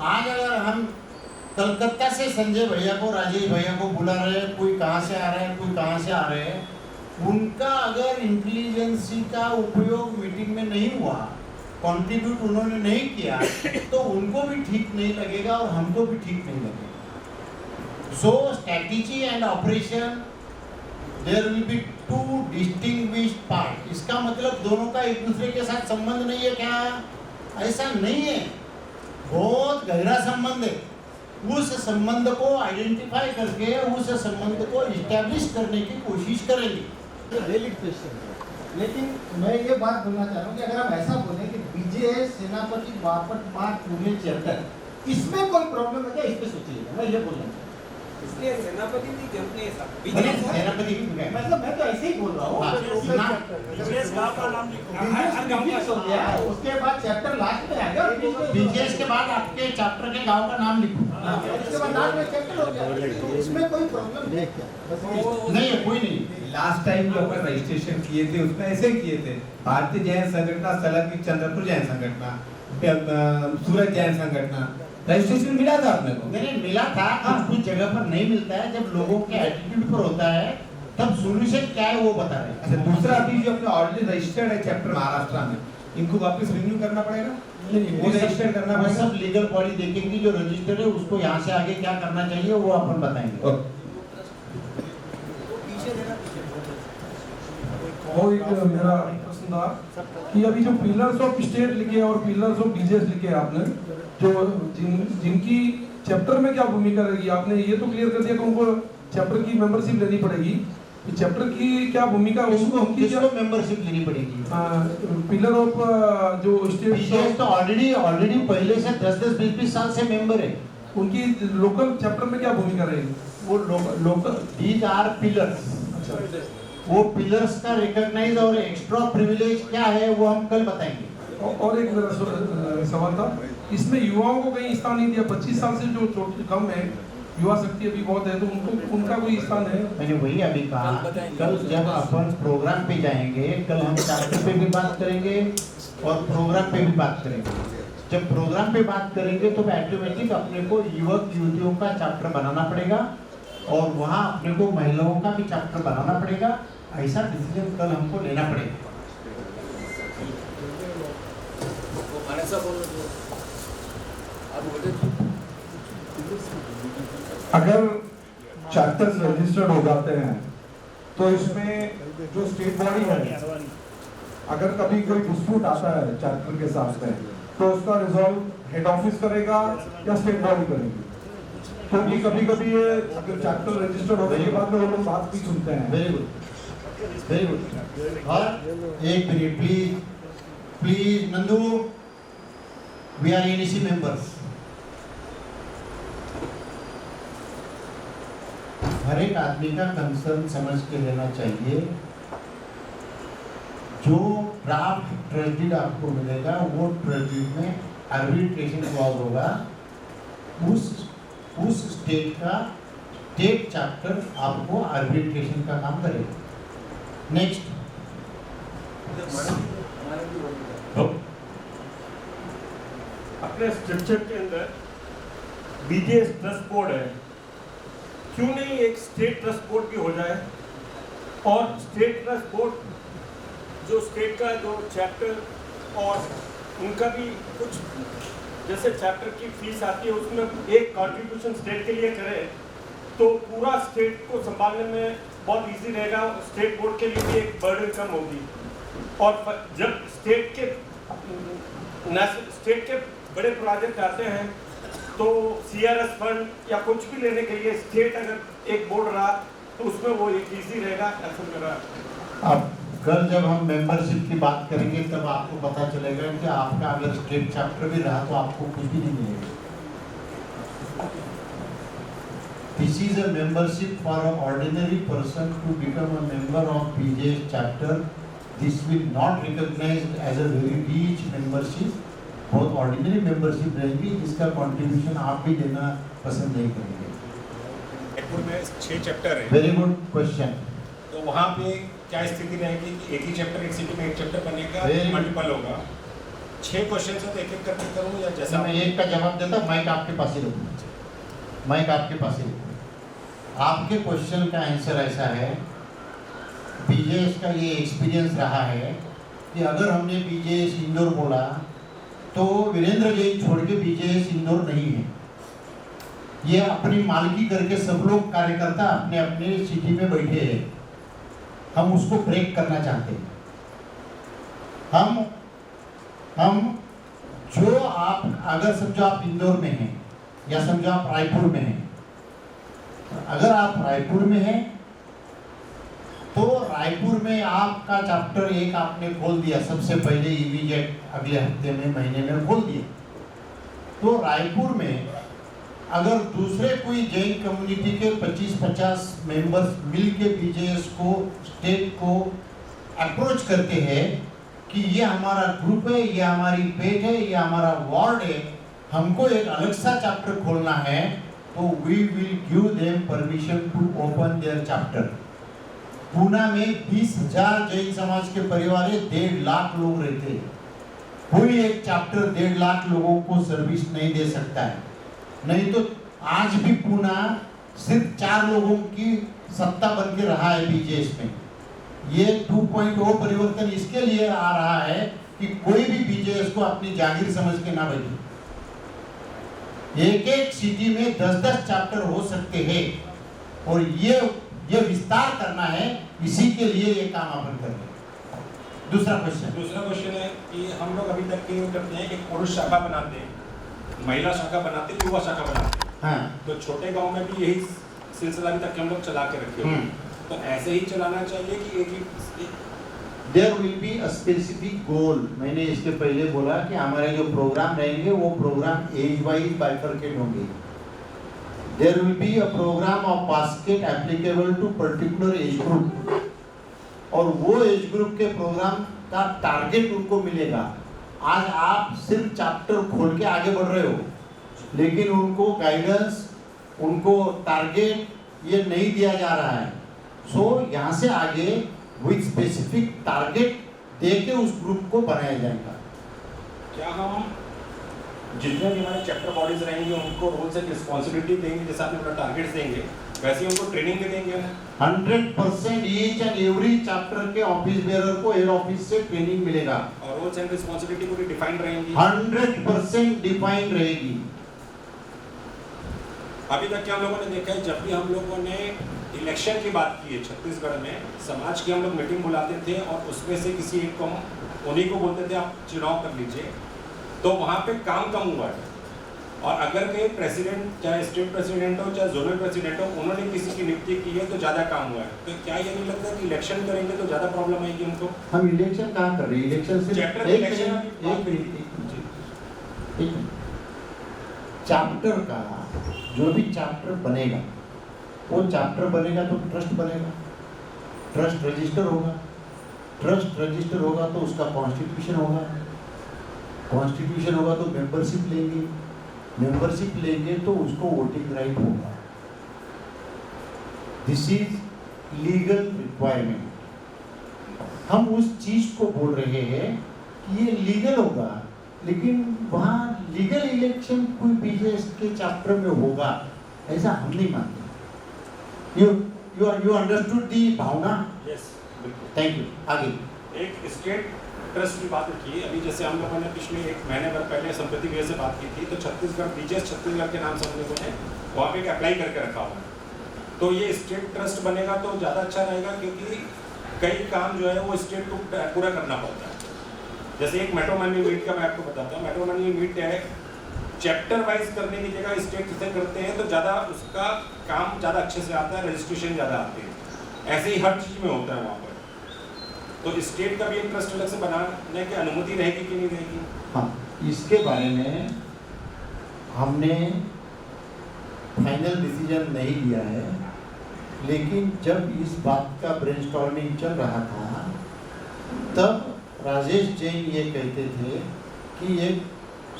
आज अगर हम कलकत्ता से संजय भैया को, राजेश भैया को बुला रहे हैं, कोई कहाँ से आ रहे हैं, कोई कहाँ से आ रहे हैं, उनका अगर इंटेलिजेंसी का उपयोग मीटिंग में नहीं हुआ, कंट्रीब्यूट उन्होंने नहीं किया, तो उनको भी ठीक नहीं लगेगा और हमको भी ठीक नहीं लगेगा। So strategy and operation, there will be two distinguished part. इसका मतलब दोनों का एक दूसरे के साथ संबंध नहीं है क्या? ऐसा नहीं है, बहुत गहरा संबंध है। उस संबंध को आइडेंटिफाई करके उस संबंध को इस्टेब्लिश करने की कोशिश करेंगे। वैलिड क्वेश्चन है, लेकिन मैं ये बात बोलना चाह रहा हूँ कि अगर हम ऐसा बोलें कि विजय सेनापति बापट पाठ पुणे चैप्टर इसमें कोई प्रॉब्लम है क्या, इस पे सोचिएगा, मैं ये बोलना चाहता हूँ। इसलिए सेनापति नहीं थे अपने सेनापति मतलब मैं तो ऐसे ही बोल रहा हूँ। उसके बाद चैप्टर लास्ट में आएगा, बीजेएस के बाद आपके चैप्टर के गांव का नाम लिखो। उसके बाद लास्ट में चैप्टर हो गया, तो इसमें कोई प्रॉब्लम है क्या? नहीं है, कोई नहीं। लास्ट टाइम जो अपन रजिस्ट्रेशन किए थे उसमें ऐसे ही किए थे, भारतीय जैन संगठना, सलाकी चंद्रपुर जैन संगठना, सूरत जैन संगठना, रजिस्ट्रेशन मिला था आपने को? नहीं मिला था, कुछ जगह पर नहीं मिलता है। जब लोगों के एटीट्यूड पर होता है तब सॉल्यूशन क्या है वो बता रहे हैं। अच्छा, दूसरा अभी जो अपने ऑलरेडी रजिस्टर्ड है चैप्टर महाराष्ट्र में, इनको वापस रिन्यू करना पड़ेगा? वो रजिस्टर करना वो पड़ेगा? सब लीगल बॉडी देखेंगी जो रजिस्टर्ड है, उसको यहाँ से आगे क्या करना चाहिए वो अपन बताएंगे। और एक मेरा प्रश्न था कि अभी जो पिलर्स ऑफ स्टेट लिखे और पिलर्स ऑफ बीजेएस लिखे आपने, जो जिनकी चैप्टर में क्या भूमिका रहेगी, आपने ये तो क्लियर कर दिया कि उनको चैप्टर की मेंबरशिप लेनी पड़ेगी, चैप्टर की क्या भूमिका, उनको किसको मेंबरशिप लेनी पड़ेगी? पिलर ऑफ जो स्टेट बीजेएस तो ऑलरेडी पहले से 10-10, 20-20 साल से मेंबर है। उनकी लोकल चैप्टर में क्या भूमिका रहेगी? वो लोकल दीज आर पिलर्स। वो पिलर्स का रिकॉग्नाइज और एक्स्ट्रा प्रिविलेज क्या है वो हम कल बताएंगे। और एक मेरा सवाल था, इसमें युवाओं को कहीं स्थान नहीं दिया। 25 साल से जो कम है, युवा शक्ति अभी बहुत है, तो उनको उनका कोई स्थान है? मैंने वही अभी कहा, कल जब अपन प्रोग्राम पे जाएंगे, कल हम चैप्टर पे भी बात करेंगे और प्रोग्राम पे भी बात करेंगे। जब प्रोग्राम पे बात करेंगे तो ऑटोमेटिक अपने को युवक युवतियों का चैप्टर बनाना पड़ेगा और वहाँ अपने को महिलाओं का भी चैप्टर बनाना पड़ेगा। ऐसा डिसीजन कल हमको लेना पड़ेगा। अगर चैप्टर रजिस्टर्ड हो जाते हैं तो इसमें जो स्टेट बॉडी है, अगर कभी कोई डिस्प्यूट आता है चैप्टर के साथ में, तो उसका रिजॉल्व हेड ऑफिस करेगा या स्टेट बॉडी करेगी? क्योंकि कभी ये अगर चैप्टर रजिस्टर्ड होने के बाद में वो लोग बात भी सुनते हैं। Very good, very good. और एक minute please Nandu, we are NEC members. हर एक आदमी का कंसर्न समझ के लेना चाहिए। जो ड्राफ्ट ट्रेडिड आपको मिलेगा वो ट्रेडिड में आर्बिट्रेशन क्लॉज होगा। उस स्टेट का स्टेट चैप्टर आपको आर्बिट्रेशन का काम करेगा। नेक्स्ट, अपने स्ट्रक्चर के अंदर बीजेएस ट्रस्ट बोर्ड है, क्यों नहीं एक स्टेट ट्रस्ट बोर्ड भी हो जाए? और स्टेट ट्रस्ट बोर्ड जो स्टेट का जो चैप्टर और उनका भी कुछ, जैसे चैप्टर की फीस आती है उसमें एक कंट्रीब्यूशन स्टेट के लिए करें तो पूरा स्टेट को संभालने में बहुत इजी रहेगा। स्टेट बोर्ड के लिए भी एक बर्डन कम होगी। और जब स्टेट के बड़े प्रोजेक्ट आते हैं तो सीआरएस फंड या कुछ भी लेने के लिए स्टेट अगर एक बोर्ड रहा तो उसमें वो एक इजी रहेगा। ऐसा मेरा। अब कल जब हम मेंबरशिप की बात करेंगे तब आपको पता चलेगा कि आपका अगर स्टेट चैप्टर भी रहा तो आपको कुछ भी नहीं मिलेगा। This is a membership for an ordinary person to become a member of BJS chapter. This will not recognized as a very rich membership. बहुत ऑर्डिनरी मेंबरशिप रहेगी जिसका कंट्रीब्यूशन आप भी देना पसंद नहीं करेंगे। जयपुर में 6 चैप्टर है। Very good question. तो वहाँ पे क्या स्थिति रहेगी कि एक ही चैप्टर एक सिटी में एक चैप्टर बनेगा, मल्टीपल होगा? 6 क्वेश्चन है तो एक-एक करके करूँ या जैसा? मैं एक का जवाब देता, माइक आपके पास ही रखूँ। माइक आपके पास ही रखूँ। आपके क्वेश्चन का आंसर ऐसा है, बीजेएस का ये एक्सपीरियंस रहा है कि अगर हमने बीजेएस इंदौर बोला तो वीरेंद्र जैन छोड़ के बीजेएस इंदौर नहीं है। ये अपनी मालकी करके सब लोग कार्यकर्ता अपने अपने सिटी में बैठे हैं। हम उसको ब्रेक करना चाहते हैं। हम जो आप अगर समझो आप इंदौर में हैं या समझो आप रायपुर में हैं, अगर आप रायपुर में हैं तो रायपुर में आपका चैप्टर एक आपने खोल दिया, सबसे पहले ईवीजेट अगले हफ्ते में महीने में खोल दिया। तो रायपुर में अगर दूसरे कोई जैन कम्युनिटी के 25-50 मेंबर्स मिल के बीजेएस को स्टेट को अप्रोच करते हैं कि ये हमारा ग्रुप है, ये हमारी पेट है, ये हमारा वार्ड है, हमको एक अलग सा चैप्टर खोलना है, तो we will give them permission to open their chapter. Poona में 20,000 जैन समाज के परिवार है, 1.5 लाख लोग रहते हैं। कोई एक चैप्टर 1.5 लाख लोगों को सर्विस नहीं दे सकता है। नहीं तो आज भी पूना सिर्फ 4 लोगों की सत्ता बन के रहा है बीजेएस में। ये 2.0 परिवर्तन इसके लिए आ रहा है कि कोई भी बीजेएस को अपनी जागीर समझ के ना बैठे। एक सिटी में 10-10 चैप्टर हो सकते हैं और ये विस्तार करना है, इसी के लिए ये काम अपन कर रहे हैं। दूसरा क्वेश्चन है कि हम लोग अभी तक क्या करते हैं, एक पुरुष शाखा बनाते हैं, महिला शाखा बनाते हैं, युवा शाखा बनाते हैं। हाँ। तो छोटे गांव में भी यही सिलसिला अभी तक हम लोग चला के रखे हुए हैं। तो ऐसे ही चलाना चाहिए कि एक ही there will be a specific goal. मैंने इसके पहले बोला कि हमारे जो प्रोग्राम रहेंगे वो प्रोग्राम एज वाइज बाइफरकेट होंगे। There will be a program of basket applicable to particular age group, और वो एज ग्रुप के प्रोग्राम का टारगेट उनको मिलेगा। आज आप सिर्फ चैप्टर खोल के आगे बढ़ रहे हो, लेकिन उनको गाइडेंस, उनको टारगेट ये नहीं दिया जा रहा है। सो यहाँ से आगे विद स्पेसिफिक टारगेट देके उस ग्रुप को बनाया जाएगा। क्या हम जितने भी हमारे चैप्टर बॉडीज रहेंगे उनको रोल्स एंड रिस्पॉन्सिबिलिटी देंगे, जैसे आपने अपना टारगेट्स देंगे वैसे ही उनको ट्रेनिंग भी देंगे? 100% ईच एंड एवरी चैप्टर के ऑफिस बेयरर को हेड ऑफिस से ट्रेनिंग मिलेगा और रोल्स एंड रिस्पॉन्सिबिलिटी पूरी डिफाइंड रहेंगी। 100% डिफाइंड रहेगी। अभी तक क्या हम लोगों ने देखा है, जब भी हम लोगों ने इलेक्शन की बात की है छत्तीसगढ़ में, समाज की हम लोग मीटिंग बुलाते थे और उसमें से किसी एक को उन्हीं को बोलते थे आप चुनाव कर लीजिए, तो वहाँ पे काम कम हुआ है। और अगर कहीं प्रेसिडेंट, चाहे स्टेट प्रेसिडेंट हो चाहे जोनल प्रेसिडेंट हो, उन्होंने किसी की नियुक्ति की है तो ज़्यादा काम हुआ है। तो क्या ये नहीं लगता कि इलेक्शन करेंगे तो ज़्यादा प्रॉब्लम आएगी उनको? हम इलेक्शन कहाँ कर रहे हैं? इलेक्शन से चैप्टर का जो भी चैप्टर बनेगा, वो चैप्टर बनेगा तो ट्रस्ट बनेगा, ट्रस्ट रजिस्टर होगा, ट्रस्ट रजिस्टर होगा तो उसका कॉन्स्टिट्यूशन होगा, कॉन्स्टिट्यूशन होगा तो मेंबरशिप लेंगे, मेंबरशिप लेंगे तो उसको वोटिंग राइट होगा। This is legal requirement. हम उस चीज को बोल रहे हैं कि ये लीगल होगा, लेकिन वहाँ लीगल इलेक्शन कोई बीजेएस के चैप्टर में होगा ऐसा हम नहीं मानते। You understood the Bhavna? Yes, बिल्कुल। Thank you। आगे एक स्टेट ट्रस्ट की बात की, अभी जैसे हम लोगों ने पिछले 1 महीने भर पहले संप्रति व्यय से बात की थी, तो छत्तीसगढ़ बीजेएस छत्तीसगढ़ के नाम से हम लोगों ने वहाँ पे एक अप्लाई करके रखा हुआ है। तो ये स्टेट ट्रस्ट बनेगा तो ज़्यादा अच्छा रहेगा, क्योंकि कई काम जो है वो स्टेट को पूरा करना पड़ता है। जैसे एक मेट्रोमैनुअल मीट का मैं आपको बताता हूँ। मेट्रोमैनुअल मीट है, चैप्टर वाइज करने की जगह स्टेट से करते हैं तो ज़्यादा उसका काम ज़्यादा अच्छे से आता है, रजिस्ट्रेशन ज़्यादा आती है। ऐसे ही हर चीज़ में होता है वहाँ पर। तो स्टेट का भी एक ट्रस्ट अलग से बनाने की अनुमति रहेगी कि नहीं रहेगी? हाँ, इसके बारे में हमने फाइनल डिसीजन नहीं लिया है, लेकिन जब इस बात का ब्रेनस्टॉर्मिंग चल रहा था तब राजेश जैन ये कहते थे कि एक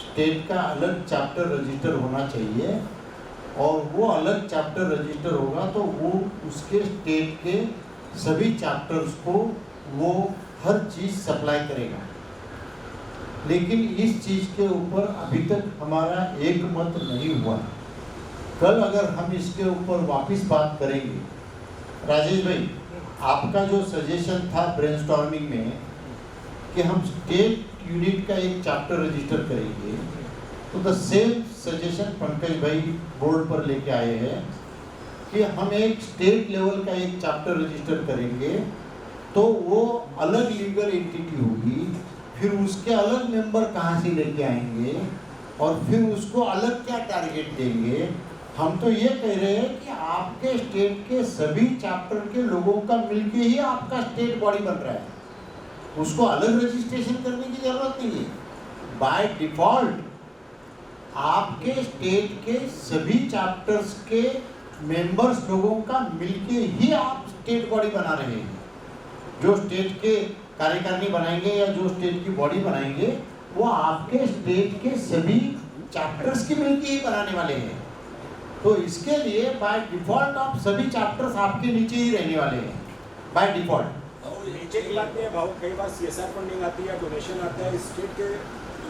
स्टेट का अलग चैप्टर रजिस्टर होना चाहिए, और वो अलग चैप्टर रजिस्टर होगा तो वो उसके स्टेट के सभी चैप्टर्स को वो हर चीज़ सप्लाई करेगा। लेकिन इस चीज़ के ऊपर अभी तक हमारा एक मत नहीं हुआ। कल अगर हम इसके ऊपर वापस बात करेंगे, राजेश भाई आपका जो सजेशन था ब्रेनस्टॉर्मिंग में कि हम स्टेट यूनिट का एक चैप्टर रजिस्टर करेंगे, तो द सेम सजेशन पंकज भाई बोर्ड पर लेके आए हैं कि हम एक स्टेट लेवल का एक चैप्टर रजिस्टर करेंगे, तो वो अलग लीगल एंटिटी होगी, फिर उसके अलग मेंबर कहाँ से लेके आएंगे और फिर उसको अलग क्या टारगेट देंगे। हम तो ये कह रहे हैं कि आपके स्टेट के सभी चैप्टर के लोगों का मिलके ही आपका स्टेट बॉडी बन रहा है, उसको अलग रजिस्ट्रेशन करने की जरूरत नहीं है। बाय डिफॉल्ट आपके स्टेट के सभी चैप्टर्स के मेंबर्स लोगों का मिलके ही आप स्टेट बॉडी बना रहे हैं। जो स्टेट के कार्यकारिणी बनाएंगे या जो स्टेट की बॉडी बनाएंगे वो आपके स्टेट के सभी चैप्टर्स की मिलके ही बनाने वाले हैं। तो इसके लिए बाय डिफॉल्ट आप सभी चैप्टर्स आपके नीचे ही रहने वाले हैं बाय डिफॉल्ट। नीचे की बात नहीं है भाव, कई बार CSR फंडिंग आती है, डोनेशन आता है, स्टेट के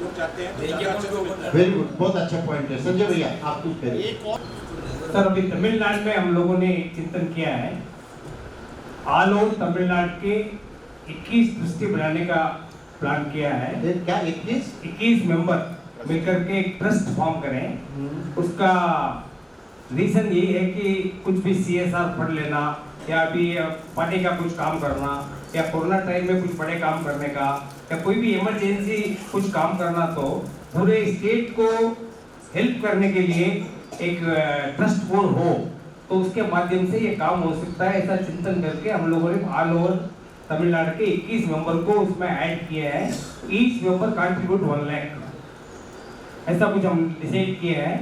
लोग चाहते हैं तो ज़्यादा अच्छा तो मिलता है। वेरी गुड, बहुत अच्छा पॉइंट है संजय भैया, आप कुछ करिए। एक और सर, अभी तमिलनाडु में हम लोगों ने चिंतन किया है, ऑल ओवर तमिलनाडु के 21 ट्रस्टी बनाने का प्लान किया है। क्या 21 मेंबर मिलकर के एक ट्रस्ट फॉर्म करें। उसका रीजन यही है कि कुछ भी CSR फंड लेना या अभी पार्टी का कुछ काम करना या कोरोना टाइम में कुछ बड़े काम करने का या कोई भी इमरजेंसी कुछ काम करना, तो पूरे स्टेट को हेल्प करने के लिए एक ट्रस्ट बोर्ड हो तो उसके माध्यम से ये काम हो सकता है। ऐसा चिंतन करके हम लोगों ने ऑल ओवर तमिलनाडु के 21 मेंबर को उसमें ऐड किया है। ईच मेंबर कंट्रीब्यूट 1 लाख, ऐसा कुछ हम डिसाइड किए हैं।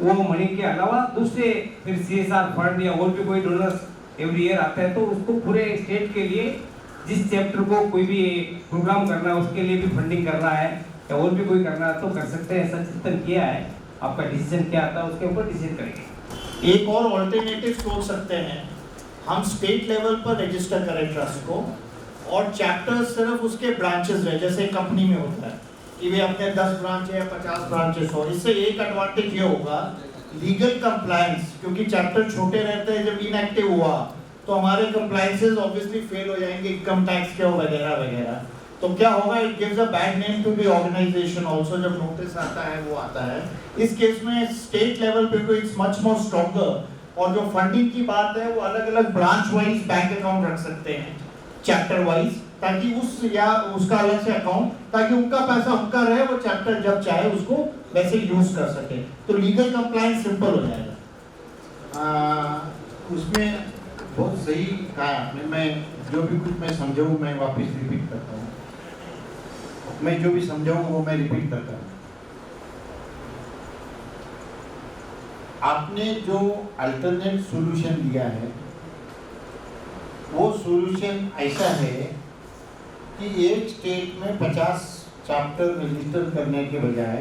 वो मनी के अलावा दूसरे फिर CSR फंड या और भी कोई डोनर्स एवरी ईयर आता है तो उसको पूरे स्टेट के लिए जिस चैप्टर को कोई भी प्रोग्राम करना है उसके लिए भी फंडिंग करना है या और भी कोई करना है तो कर सकते हैं। ऐसा चिंतन किया है। आपका डिसीजन क्या आता है उसके ऊपर डिसीजन करेंगे। एक और ऑल्टरनेटिव सोच सकते हैं, हम स्टेट लेवल पर रजिस्टर करें ट्रस्ट को और चैप्टर सिर्फ उसके ब्रांचेस रहे, जैसे कंपनी में होता है कि वे अपने 10 ब्रांच या 50 ब्रांचेस हो। इससे एक एडवांटेज ये होगा लीगल कंप्लायंस, क्योंकि चैप्टर छोटे रहते हैं, जब इनएक्टिव हुआ तो हमारे कंप्लायंसेस ऑब्वियसली फेल हो जाएंगे, इनकम टैक्स के वगैरह वगैरह। तो क्या होगा, it gives a bad name to the organisation also. जब नोटिस आता है वो आता है। इस केस में स्टेट लेवल पे तो इट्स मच मोर स्ट्रॉन्गर। और जो फंडिंग की बात है वो अलग अलग ब्रांच वाइज बैंक अकाउंट रख सकते हैं, चैप्टर वाइज, ताकि उस या उसका अलग से अकाउंट, ताकि उनका पैसा उनका रहे, वो चैप्टर जब चाहे उसको वैसे यूज कर सके। तो लीगल कंप्लायंस सिंपल हो जाएगा। उसमें बहुत सही कहा आपने। मैं जो भी कुछ मैं समझाऊँ मैं वापस रिपीट करता हूँ। मैं जो भी समझाऊँ वो मैं रिपीट करता हूँ। आपने जो अल्टरनेट सॉल्यूशन दिया है वो सॉल्यूशन ऐसा है कि एक स्टेट में 50 चैप्टर रजिस्टर करने के बजाय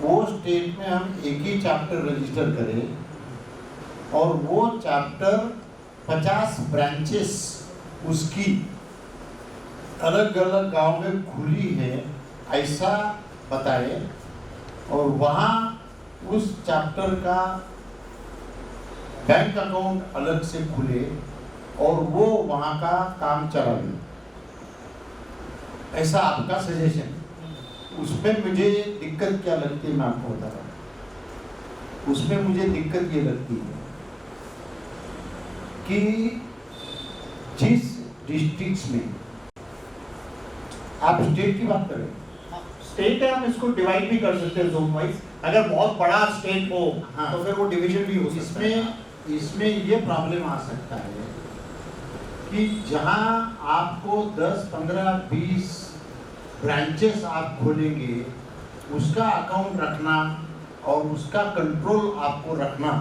वो स्टेट में हम एक ही चैप्टर रजिस्टर करें और वो चैप्टर 50 ब्रांचेस उसकी अलग अलग गांव में खुली है ऐसा बताए और वहाँ उस चैप्टर का बैंक अकाउंट अलग से खुले और वो वहाँ का काम चला ले। ऐसा आपका सजेशन। उसमें मुझे दिक्कत क्या लगती है मैं आपको बता रहा हूँ। उसमें मुझे दिक्कत ये लगती है कि जिस डिस्ट्रिक्ट्स में आप स्टेट की बात करें, स्टेट है, हम इसको डिवाइड भी कर सकते हैं जोन वाइज। अगर बहुत बड़ा स्टेट हो हाँ, तो फिर वो डिवीजन भी हो सकता है। इसमें ये प्रॉब्लम आ सकता है कि जहां आपको 10, 15, 20 ब्रांचेस आप खोलेंगे उसका अकाउंट रखना और उसका कंट्रोल आपको रखना,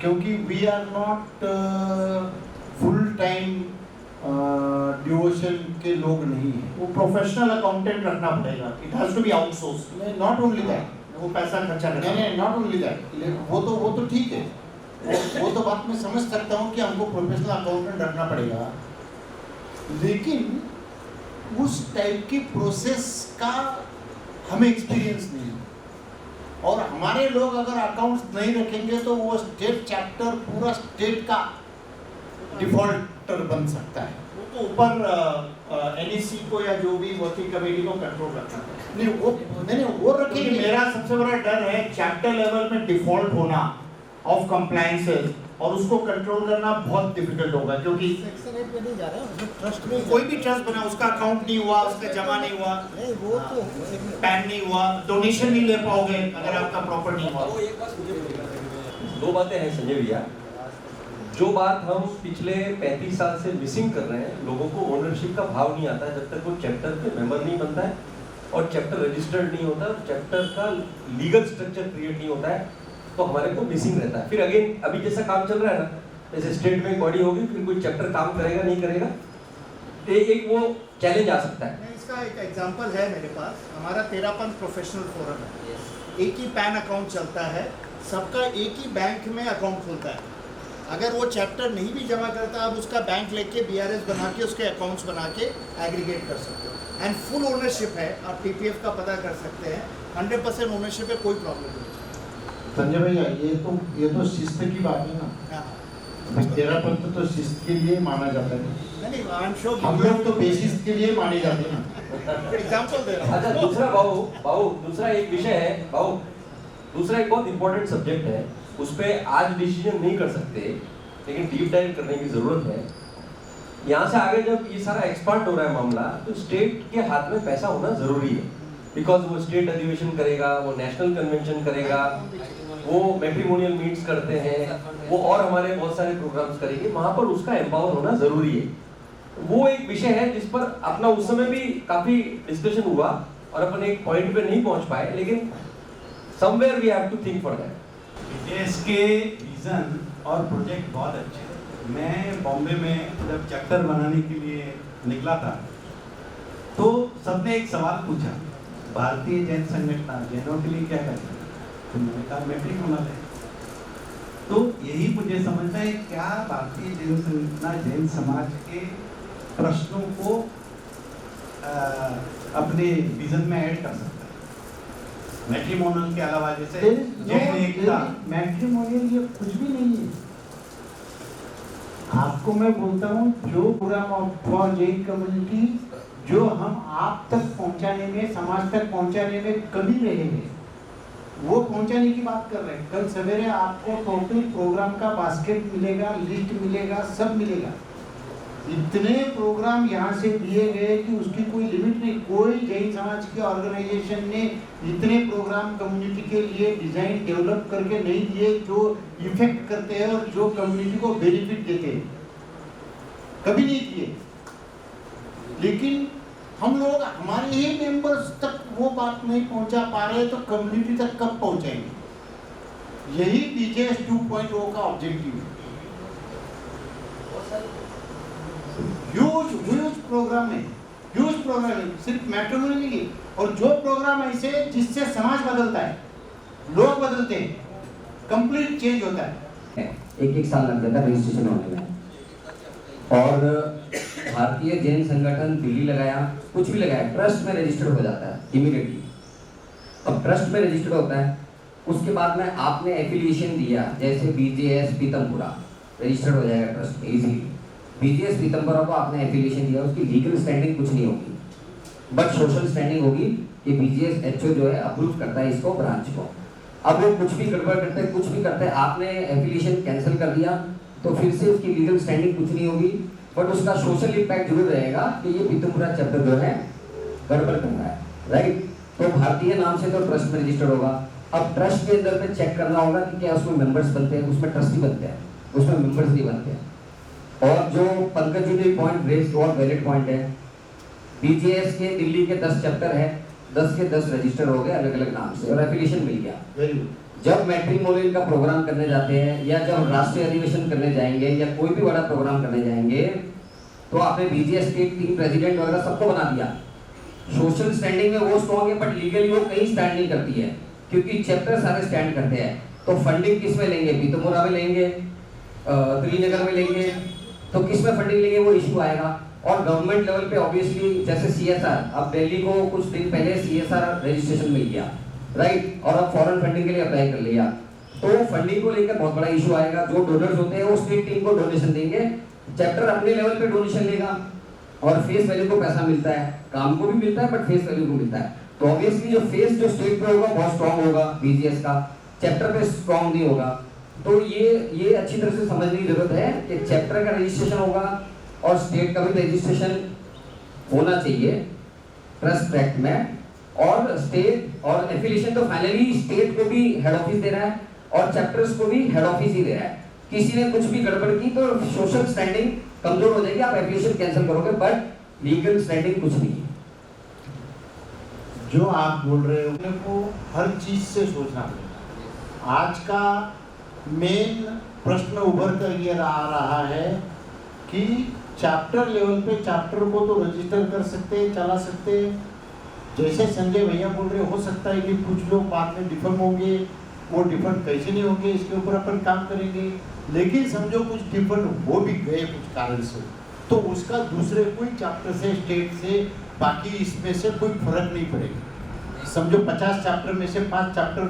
क्योंकि we are not full time devotion के लोग नहीं है। वो प्रोफेशनल अकाउंटेंट रखना पड़ेगा। It has to be outsource. Not only that, वो पैसा खर्चा करना। नहीं, नॉट ओनली दैट। वो तो ठीक है, वो तो बात मैं समझ सकता हूँ कि हमको प्रोफेशनल अकाउंटेंट रखना पड़ेगा, लेकिन उस टाइप की प्रोसेस का हमें एक्सपीरियंस नहीं है। और हमारे लोग अगर अकाउंट्स नहीं रखेंगे तो वो स्टेट चैप्टर पूरा स्टेट का डिफॉल्टर बन सकता है। वो तो ऊपर NEC को या जो भी वर्किंग कमेटी को कंट्रोल रखना है। नहीं वो रखेंगे। मेरा सबसे बड़ा डर है चैप्टर लेवल में डिफॉल्ट होना ऑफ कंप्लायंसेस, और उसको कंट्रोल करना बहुत डिफिकल्ट होगा, क्योंकि सेक्शन 8 में नहीं जा रहा है, उसमें ट्रस्ट में कोई भी ट्रस्ट बना, उसका अकाउंट नहीं हुआ, उसका जमा नहीं हुआ, नहीं वो तो पैन नहीं हुआ, डोनेशन नहीं ले पाओगे अगर आपका प्रॉपर नहीं हुआ। दो बातें हैं संजय भैया। जो बात हम पिछले 35 साल से मिसिंग कर रहे हैं, लोगों को ओनरशिप का भाव नहीं आता है जब तक वो चैप्टर पे मेंबर नहीं बनता है और चैप्टर रजिस्टर्ड नहीं होता, चैप्टर का लीगल स्ट्रक्चर क्रिएट नहीं होता है, तो हमारे को मिसिंग रहता है। फिर अगेन अभी जैसा काम चल रहा है ना, जैसे स्टेट में एक बॉडी होगी, फिर कोई चैप्टर काम करेगा नहीं करेगा, तो एक वो चैलेंज आ सकता है। इसका एक एग्जांपल है मेरे पास, हमारा 13 प्रोफेशनल फोरम है, एक ही पैन अकाउंट चलता है, सबका एक ही बैंक में अकाउंट खुलता है। अगर वो चैप्टर नहीं भी जमा करता, आप उसका बैंक लेके BRS बना के उसके अकाउंट्स बना के एग्रीगेट कर सकते हो, एंड फुल ओनरशिप है, आप TPF का पता कर सकते हैं, 100% ओनरशिप है, कोई प्रॉब्लम नहीं। संजय भैया ये तो शिस्त की बात है ना, 13% तो शिस्त के लिए माना जाता है, नहीं आई एम श्योर हम लोग तो बेशिस्त के लिए माने जाते हैं ना। एग्जांपल दे रहा हूं। अच्छा, दूसरा एक विषय है दूसरा एक बहुत इंपॉर्टेंट सब्जेक्ट है, उस पर आज डिसीजन नहीं कर सकते, लेकिन डीप डाइव करने की जरूरत है। यहाँ से आगे जब ये सारा एक्सपांड हो रहा है मामला, तो स्टेट के हाथ में पैसा होना जरूरी है, बिकॉज वो स्टेट अधिवेशन करेगा, वो नेशनल कन्वेंशन करेगा, वो मैट्रिमोनियल मीट्स करते हैं, वो और हमारे बहुत सारे प्रोग्राम्स करेंगे, वहां पर उसका एम्पावर होना जरूरी है। वो एक विषय है जिस पर अपना उस समय भी काफी डिस्कशन हुआ और अपन एक पॉइंट पे नहीं पहुंच पाए, लेकिन somewhere we have to think for that. BJS के विजन और प्रोजेक्ट बहुत अच्छे हैं। मैं बॉम्बे में जब चैप्टर बनाने के लिए निकला था, तो सबने एक सवाल पूछा, भारतीय जैन संगठन जैनों के लिए क्या करते हैं? तो मैंने कहा मैट्रिमोनियल है। तो यही मुझे समझना है, क्या भारतीय जैन संगठन जैन समाज के प्रश्नों को अपने विजन में ऐड कर सकता है? मैट्रिमोनियल के अलावा जैसे जैन एकता, मैट्रिमोनियल ये कुछ भी नहीं है। आपको मैं बोलता हूँ, जो प्रोग्राम फॉर जैन कम्युनिटी जो हम आप तक पहुंचाने में, समाज तक पहुंचाने में कभी रहेंगे, वो पहुंचाने की बात कर रहे हैं। कल सवेरे आपको टोटल प्रोग्राम का बास्केट मिलेगा, लिस्ट मिलेगा, सब मिलेगा। इतने प्रोग्राम यहाँ से दिए गए कि उसकी कोई लिमिट नहीं। कोई जैन समाज के ऑर्गेनाइजेशन ने इतने प्रोग्राम कम्युनिटी के लिए डिजाइन डेवलप करके नहीं दिए जो इफेक्ट करते हैं और जो कम्युनिटी को बेनिफिट देते हैं, कभी नहीं किए। लेकिन हम लोग हमारे ही मेंबर्स तक वो बात नहीं पहुंचा पा रहे, तो कम्युनिटी तक कब पहुंचाएंगे? यही BJS 2.0 का ऑब्जेक्टिव है। ह्यूज प्रोग्राम है, सिर्फ मैट्रिमोनियल नहीं है, और जो प्रोग्राम ऐसे जिससे समाज बदलता है, लोग बदलते हैं, कंप्लीट चेंज होता है। एक साल लग जाता है रजिस्ट्रेशन होने में, और भारतीय जैन संगठन दिल्ली लगाया, कुछ भी लगाया, ट्रस्ट में रजिस्टर्ड हो जाता है इमीडिएटली। अब ट्रस्ट में रजिस्टर्ड होता है, उसके बाद में आपने एफिलिएशन दिया, जैसे BJS पीतमपुरा रजिस्टर्ड हो जाएगा ट्रस्ट में इजीली। BJS पीतमपुरा को आपने एफिलिएशन दिया, उसकी लीगल स्टैंडिंग कुछ नहीं होगी, बट सोशल स्टैंडिंग होगी कि BJS HO जो है अप्रूव करता है इसको, ब्रांच को। अब वो कुछ भी गड़बड़ करते हैं, कुछ भी करते हैं, आपने एफिलिएशन कैंसिल कर दिया, तो फिर से उसकी लीगल स्टैंडिंग कुछ नहीं होगी, बट उसका सोशल इम्पैक्ट जरूर रहेगा कि ये पीतमपुरा चैप्टर जो है गड़बड़ कर रहा है, राइट। तो भारतीय नाम से तो ट्रस्ट में रजिस्टर्ड होगा। अब ट्रस्ट के अंदर में चेक करना होगा कि क्या उसमें मेंबर्स बनते हैं, उसमें ट्रस्टी बनते हैं, उसमें मेंबर्स नहीं बनते हैं। और जो पंकज जी ने पॉइंट रेज और वैलिड पॉइंट है, BJS के दिल्ली के 10 चैप्टर है, 10 के 10 रजिस्टर हो गए अलग अलग नाम से, और एफिलिएशन मिल गया। जब मैट्रिमोनियल का प्रोग्राम करने जाते हैं, या जब राष्ट्रीय अधिवेशन करने जाएंगे, या कोई भी बड़ा प्रोग्राम करने जाएंगे, तो आपने BJS के टीम प्रेसिडेंट वगैरह सबको बना दिया। सोशल स्टैंडिंग में वो स्ट्रॉन्ग है, बट लीगली वो कहीं स्टैंड नहीं करती है, क्योंकि चैप्टर सारे स्टैंड करते हैं। तो फंडिंग किस में लेंगे? पीतमपुरा में लेंगे, त्रिनगर में लेंगे, तो किस में फंडिंग लेंगे, वो इशू आएगा। और गवर्नमेंट लेवल पे ऑब्वियसली जैसे CSR, अब दिल्ली को कुछ दिन पहले CSR रजिस्ट्रेशन मिल गया, राइट, और अब फॉरेन फंडिंग के लिए अप्लाई कर लिया, तो फंडिंग को लेकर बहुत बड़ा इशू आएगा। जो डोनर्स होते हैं वो स्टेट टीम को डोनेशन देंगे, चैप्टर अपने लेवल पे डोनेशन लेगा, और फेस वैल्यू को पैसा मिलता है, काम को भी मिलता है बट फेस वैल्यू को मिलता है। तो ऑब्वियसली जो फेस जो स्टेट पे होगा बहुत स्ट्रॉन्ग होगा, BJS का चैप्टर पे स्ट्रॉन्ग नहीं होगा। तो ये अच्छी तरह से समझने की जरूरत है कि चैप्टर का रजिस्ट्रेशन होगा और स्टेट का भी रजिस्ट्रेशन होना चाहिए ट्रस्ट एक्ट में, और स्टेट और एफिलिएशन तो फाइनली स्टेट को भी हेड ऑफिस दे रहा है और चैप्टर्स को भी हेड ऑफिस ही दे रहा है। किसी ने कुछ भी गड़बड़ की तो सोशल स्टैंडिंग कमजोर हो जाएगी, आप एफिलिएशन कैंसिल करोगे, बट लीगल स्टैंडिंग कुछ नहीं है। जो आप बोल रहे हो अपने को हर चीज से सोचना पड़ेगा। आज का मेन प्रश्न उभर कर ये आ रहा है कि चैप्टर लेवल पे चैप्टर को तो रजिस्टर कर सकते हैं, चला सकते हैं। जैसे संजय भैया बोल रहे, हो सकता है कि कुछ लोग बाद में डिफर्म होंगे, वो डिफर्म कैसे नहीं होंगे इसके ऊपर अपन काम करेंगे। लेकिन समझो कुछ डिफर्म हो भी गए कुछ कारण से, तो उसका दूसरे कोई चैप्टर से, स्टेट से, बाकी इसमें से कोई फर्क नहीं पड़ेगा। समझो 50 चैप्टर में से 5 चैप्टर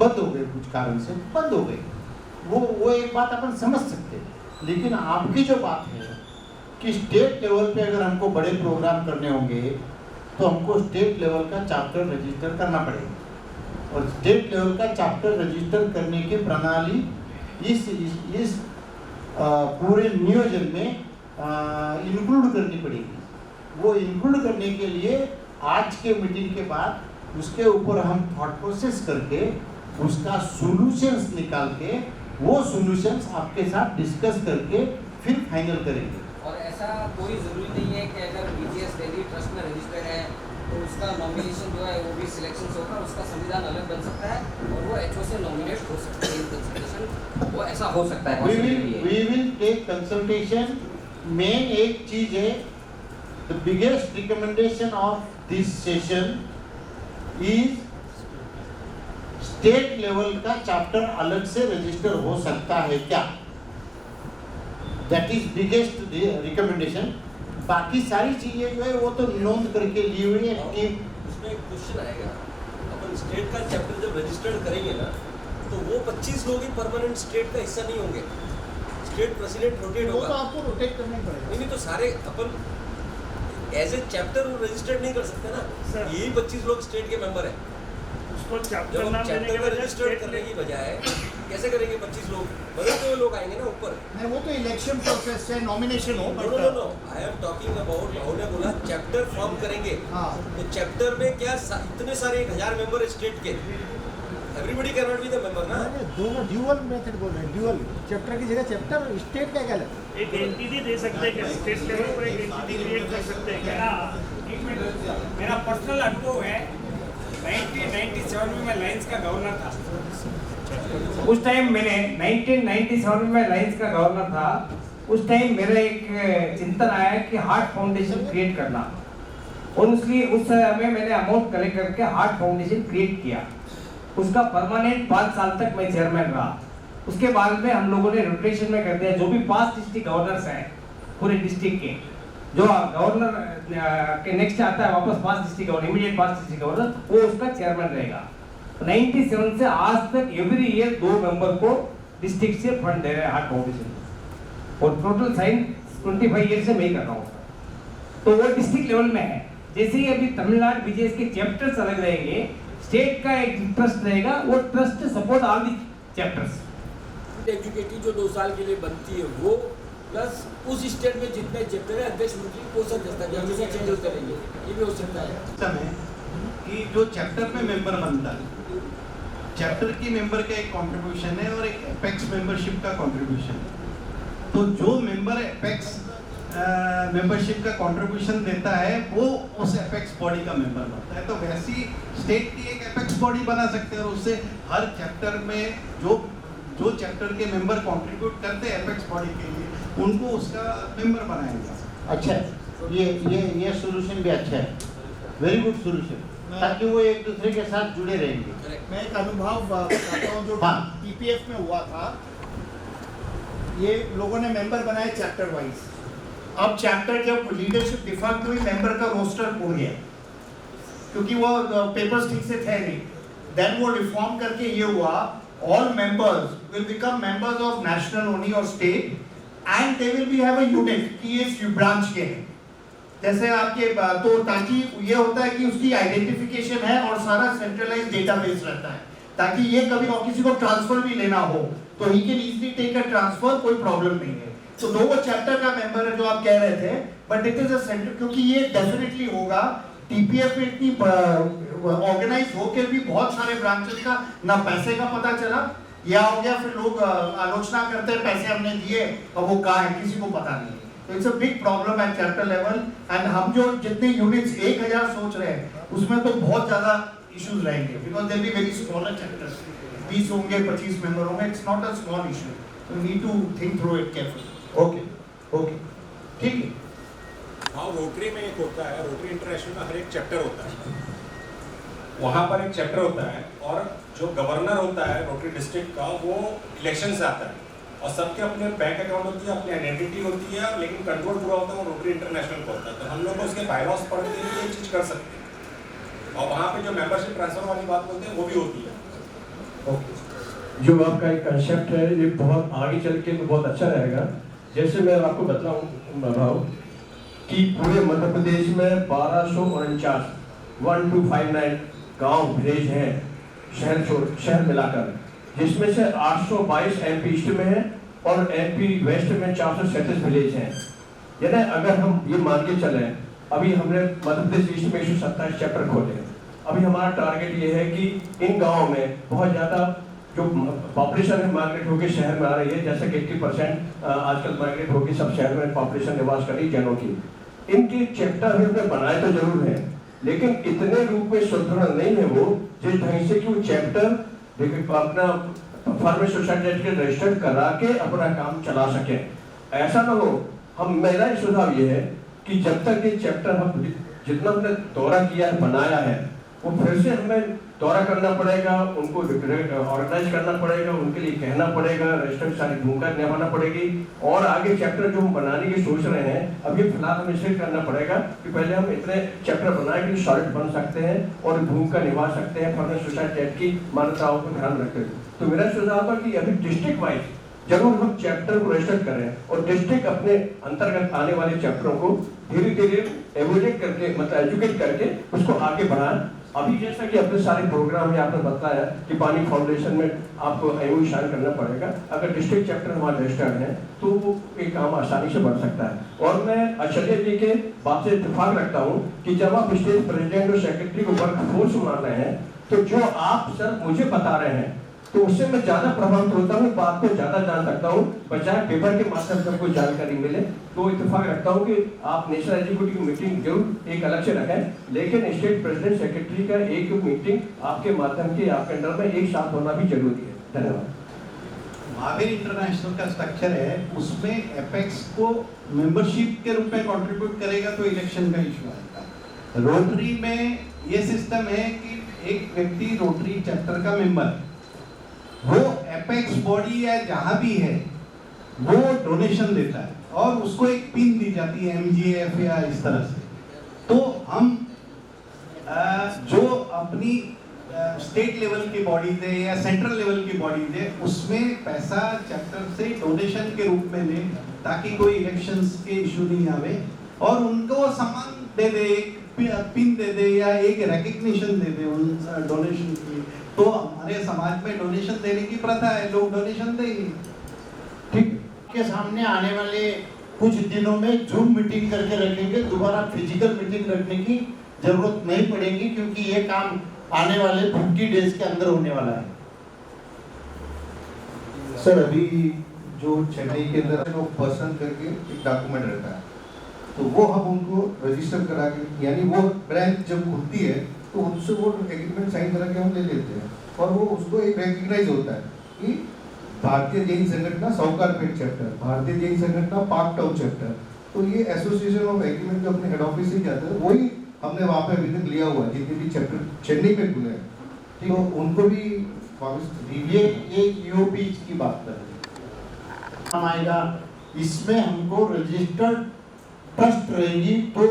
बंद हो गए, कुछ कारण से बंद हो गए, वो एक बात अपन समझ सकते हैं। लेकिन आपकी जो बात है कि स्टेट लेवल पे अगर हमको बड़े प्रोग्राम करने होंगे तो हमको स्टेट लेवल का चैप्टर रजिस्टर करना पड़ेगा, और स्टेट लेवल का चैप्टर रजिस्टर करने की प्रणाली इस पूरे नियोजन में इंक्लूड करनी पड़ेगी। वो इंक्लूड करने के लिए आज के मीटिंग के बाद उसके ऊपर हम थॉट प्रोसेस करके उसका सॉल्यूशंस निकाल के वो सॉल्यूशंस आपके साथ डिस्कस करके फिर फाइनल करेंगे। और ऐसा कोई ज़रूरी नहीं है कि अगर बीजीएस दिल्ली ट्रस्ट में रजिस्टर है तो उसका नॉमिनेशन जो है वो भी सिलेक्शन होगा, उसका संविधान अलग बन सकता है और वो एचओ से नॉमिनेट हो सकता है। कंसल्टेशन वो ऐसा हो सकता है। We will take consultation। Main एक चीज है, the biggest recommendation of this session is state level का चैप्टर अलग से रजिस्टर हो सकता है क्या, दैट इज बिगेस्ट रिकमेंडेशन। बाकी सारी चीजें जो है वो तो नोंद करके ली हुई है कि उसमें एक क्वेश्चन आएगा, अपन स्टेट का चैप्टर जब रजिस्टर्ड करेंगे ना तो वो 25 लोग ही परमानेंट स्टेट का हिस्सा नहीं होंगे, स्टेट प्रेसिडेंट रोटेट होगा। तो आपको रोटेट करना ही पड़ेगा। नहीं तो सारे अपन एज ए चैप्टर रजिस्टर्ड नहीं कर सकते ना, यही 25 लोग स्टेट के मेंबर है। उसको चैप्टर जब नाम देने चैप्टर के में बजाय रजिस्टर्ड करने की बजाय कैसे करेंगे 25 लोग, बदलते हुए लोग आएंगे ना ऊपर। नहीं, वो तो इलेक्शन प्रोसेस है, नॉमिनेशन हो। No I am talking about, भाव ने बोला चैप्टर फॉर्म करेंगे। तो चैप्टर में क्या इतने सारे 1000 मेंबर स्टेट के, everybody can not be the member ना। दोनों ड्यूअल मेथड बोल रहे हैं, ड्यूअल चैप्टर की जगह चैप्टर स्टेट का क्या लगता है? एक एंटिटी दे सकते हैं क्या, स्टेट लेवल पर एक एंटिटी क्रिएट कर सकते हैं क्या? मेरा पर्सनल अनुभव है, 1997 में मैं लाइन्स का गवर्नर था। उस टाइम मैंने 1997 में लाइन्स का गवर्नर था। उस टाइम मेरा एक चिंतन आया कि हार्ट फाउंडेशन क्रिएट करना, और उसलिए उस समय मैंने अमाउंट कलेक्ट करके हार्ट फाउंडेशन क्रिएट किया। उसका परमानेंट 5 साल तक मैं चेयरमैन रहा। उसके बाद में हम लोगों ने रोटेशन में कर दिया, जो भी 5 डिस्ट्रिक्ट गवर्नर्स हैं पूरे डिस्ट्रिक्ट के, जो गवर्नर के नेक्स्ट आता है वापस 5 district governor, immediate 5 district governor, वो उसका चेयरमैन रहेगा। 97 से आज तक एवरी ईयर 2 मेंबर को डिस्ट्रिक्ट से फंड दे रहे हैं हार्ट फाउंडेशन, और टोटल साइन 25 ईयर से मैं ही कर रहा हूँ। तो वो डिस्ट्रिक्ट लेवल में है। जैसे ही अभी तमिलनाडु बीजेएस के चैप्टर्स अलग रहेंगे, स्टेट का एक ट्रस्ट रहेगा, वो trust support all the chapters. Educative जो 2 साल के लिए बनती है वो, प्लस उस स्टेट में जितने चैप्टर है अध्यक्ष मंत्री को सर हमेशा चेंज होते रहेंगे, ये भी हो सकता है। समय कि जो चैप्टर में मेंबर बनता है, चैप्टर की मेंबर का एक कंट्रीब्यूशन है और एक एपेक्स मेंबरशिप का कंट्रीब्यूशन है। तो जो मेंबर एपेक्स मेंबरशिप का कंट्रीब्यूशन देता है वो उस एपेक्स बॉडी का मेंबर बनता है। तो वैसी स्टेट की एक एपेक्स बॉडी बना सकते हैं और उससे हर चैप्टर में जो चैप्टर के मेंबर कंट्रीब्यूट करते हैं एपेक्स बॉडी के लिए, उनको उसका मेंबर बनाएंगे। अच्छा, ये सॉल्यूशन भी अच्छा है, वेरी गुड सॉल्यूशन, ताकि वो एक दूसरे के साथ जुड़े रहेंगे। मैं एक अनुभव बताता हूँ जो पीपीएफ में हुआ था। ये लोगों ने मेंबर बनाए चैप्टर वाइज। अब चैप्टर जब लीडरशिप डिफॉल्ट हुई, मेंबर का रोस्टर हो गया, क्योंकि वो पेपर्स ठीक से थे नहीं। देन वो रिफॉर्म करके ये हुआ, all members will become members of national only or state, and they will be have a unit कि ये ब्रांच के हैं। जैसे आपके तो ताकि ये होता है कि उसकी आइडेंटिफिकेशन है और सारा सेंट्रलाइज डेटाबेस रहता है, ताकि ये कभी और किसी को ट्रांसफर भी लेना हो तो he can easily take a transfer, कोई प्रॉब्लम नहीं है। तो 2 चैप्टर का मेंबर है जो आप कह रहे थे, but it is a centre, क्योंकि ये डेफिनेटली होगा। टीपीएफ में इतनी ऑर्गेनाइज होकर भी बहुत सारे ब्रांचेस का ना पैसे का पता चला, या हो गया फिर लोग आलोचना करते हैं पैसे हमने दिए और वो कहाँ है किसी को पता नहीं। तो it's a big problem at chapter level. And हम जो जितने यूनिट्स 1000 सोच रहे हैं, उसमें तो बहुत ज़्यादा इश्यूज रहेंगे, because there be very smaller chapters, 20 होंगे, 25 मेंबर होंगे, it's not a small issue, so need to think through it carefully. Okay, ठीक है। हाँ, रोटरी में एक होता है, रोटरी इंटरनेशनल का हर एक चैप्टर होता है, वहाँ पर एक चैप्टर होता है, और जो गवर्नर होता है रोटरी डिस्ट्रिक्ट का, वो इलेक्शन से आता है, और सबके अपने बैंक अकाउंट होती है, अपनी आइडेंटिटी होती है, लेकिन कंट्रोल पूरा होता है वो रोटरी इंटरनेशनल को होता है। तो हम लोग को उसके बायलॉज पढ़ के लिए एक चीज़ कर सकते हैं, और वहाँ पे जो मेंबरशिप ट्रांसफर वाली बात बोलते हैं वो भी होती है। ओके, जो आपका एक कंसेप्ट है ये बहुत आगे चल के तो बहुत अच्छा रहेगा। जैसे मैं आपको बताऊँ भाव कि पूरे मध्य प्रदेश में 1249 1259 गांव विलेज हैं, शहर मिलाकर, जिसमें से 822 एमपी ईस्ट में है और एमपी वेस्ट में 437 विलेज हैं। यानी अगर हम ये मान के चलें, अभी हमने मध्य प्रदेश ईस्ट में 127 चैप्टर खोले हैं। अभी हमारा टारगेट ये है कि इन गाँव में बहुत ज़्यादा जो पॉपुलेशन है माइग्रेट होकर शहर में आ रही है, जैसे कि 80% आजकल माइग्रेट होकर सब शहर में पॉपुलेशन निवास कर रही है जनों की। इनके चैप्टर भी हमने बनाए तो जरूर हैं, लेकिन इतने रूप में सुदृढ़ नहीं है वो जिस ढंग से कि वो चैप्टर अपना फार्मर सोसाइटी के रजिस्टर करा के अपना काम चला सके। ऐसा ना हो, मेरा सुझाव ये है कि जब तक ये चैप्टर हम जितना हमने दौरा किया है, बनाया है, वो फिर से हमें दौरा करना पड़ेगा, उनको ऑर्गेनाइज करना पड़ेगा, उनके लिए कहना पड़ेगा, रजिस्टर की सारी भूमिका निभाना पड़ेगी, और आगे चैप्टर जो हम बनाने की सोच रहे हैं अभी फिलहाल हमें इसे करना पड़ेगा कि पहले हम इतने चैप्टर बनाए कि सॉलिड बन सकते हैं और भूमिका निभा सकते हैं फार्मर सोसाइटी एक्ट की मान्यताओं को ध्यान रखते हुए। तो मेरा सुझाव था कि अभी डिस्ट्रिक्ट वाइज जरूर हम चैप्टर को रजिस्टर करें और डिस्ट्रिक्ट अपने अंतर्गत आने वाले चैप्टरों को धीरे धीरे एवोल्यूट करके, मतलब एजुकेट करके उसको आगे बढ़ाएं। अभी जैसा कि अपने सारे प्रोग्राम में आपने बताया कि पानी फाउंडेशन में आपको एमओयू साइन करना पड़ेगा, अगर डिस्ट्रिक्ट चैप्टर हमारे रजिस्टर्ड है तो वो एक काम आसानी से बढ़ सकता है। और मैं आचार्य जी के बात से इत्तेफाक रखता हूँ कि जब आप स्टेट प्रेसिडेंट और सेक्रेटरी को वर्क फोर्स मान रहे हैं, तो जो आप सर मुझे बता रहे हैं तो उससे मैं ज्यादा प्रभावित होता हूँ, बात को ज्यादा जान सकता हूँ, बजाय पेपर के माध्यम से कोई जानकारी मिले। तो इत्तेफाक रखता हूँ कि आप नेशनल एग्जीक्यूटिव की मीटिंग जरूर एक अलग से रखें, लेकिन स्टेट प्रेसिडेंट सेक्रेटरी का एक मीटिंग आपके माध्यम से आपके अंडर में एक साथ होना भी जरूरी है। धन्यवाद। महावीर इंटरनेशनल का स्ट्रक्चर है, उसमें एपेक्स को मेंबरशिप के रूप में कंट्रीब्यूट करेगा तो इलेक्शन का इशू आएगा। रोटरी में ये सिस्टम है कि एक व्यक्ति रोटरी चैप्टर का मेंबर, वो एपेक्स बॉडी या जहां भी है वो डोनेशन देता है और उसको एक पिन दी जाती है MGF या इस तरह से। तो हम जो अपनी स्टेट लेवल की बॉडी दे या सेंट्रल लेवल की बॉडी दे, उसमें पैसा चैप्टर से डोनेशन के रूप में दे, ताकि कोई इलेक्शंस के इशू नहीं आवे, और उनको सम्मान दे दे, एक पिन दे दे या एक रिकग्निशन दे दे उन डोनेशन की। तो हमारे समाज में डोनेशन देने की प्रथा है, लोग डोनेशन देंगे। ठीक के सामने आने वाले कुछ दिनों में जूम मीटिंग करके रखेंगे, दोबारा फिजिकल मीटिंग रखने की जरूरत नहीं पड़ेगी, क्योंकि ये काम आने वाले 50 डेज के अंदर होने वाला है। सर, अभी जो चेन्नई के अंदर वो पर्सन करके एक डॉक्यूमेंट रहता है, तो वो हम उनको रजिस्टर करा के, यानी वो ब्रांच जब खुलती है तो उनसे वो एग्रीमेंट साइन करा के हम ले लेते हैं, और वो उसको एक रिकग्नाइज होता है कि भारतीय जैन संगठन साहूकारपेट चैप्टर, भारतीय जैन संगठन पार्क टाउन चैप्टर। तो ये एसोसिएशन ऑफ एग्रीमेंट जो अपने हेड ऑफिस से जाता है, वही हमने वहाँ पे अभी तक लिया हुआ है, जितने भी चैप्टर चेन्नई में खुले हैं, तो उनको भी वापस ये यूपी की बात कर रहे हैं। आएगा इसमें हमको रजिस्टर्ड ट्रस्ट रहेगी तो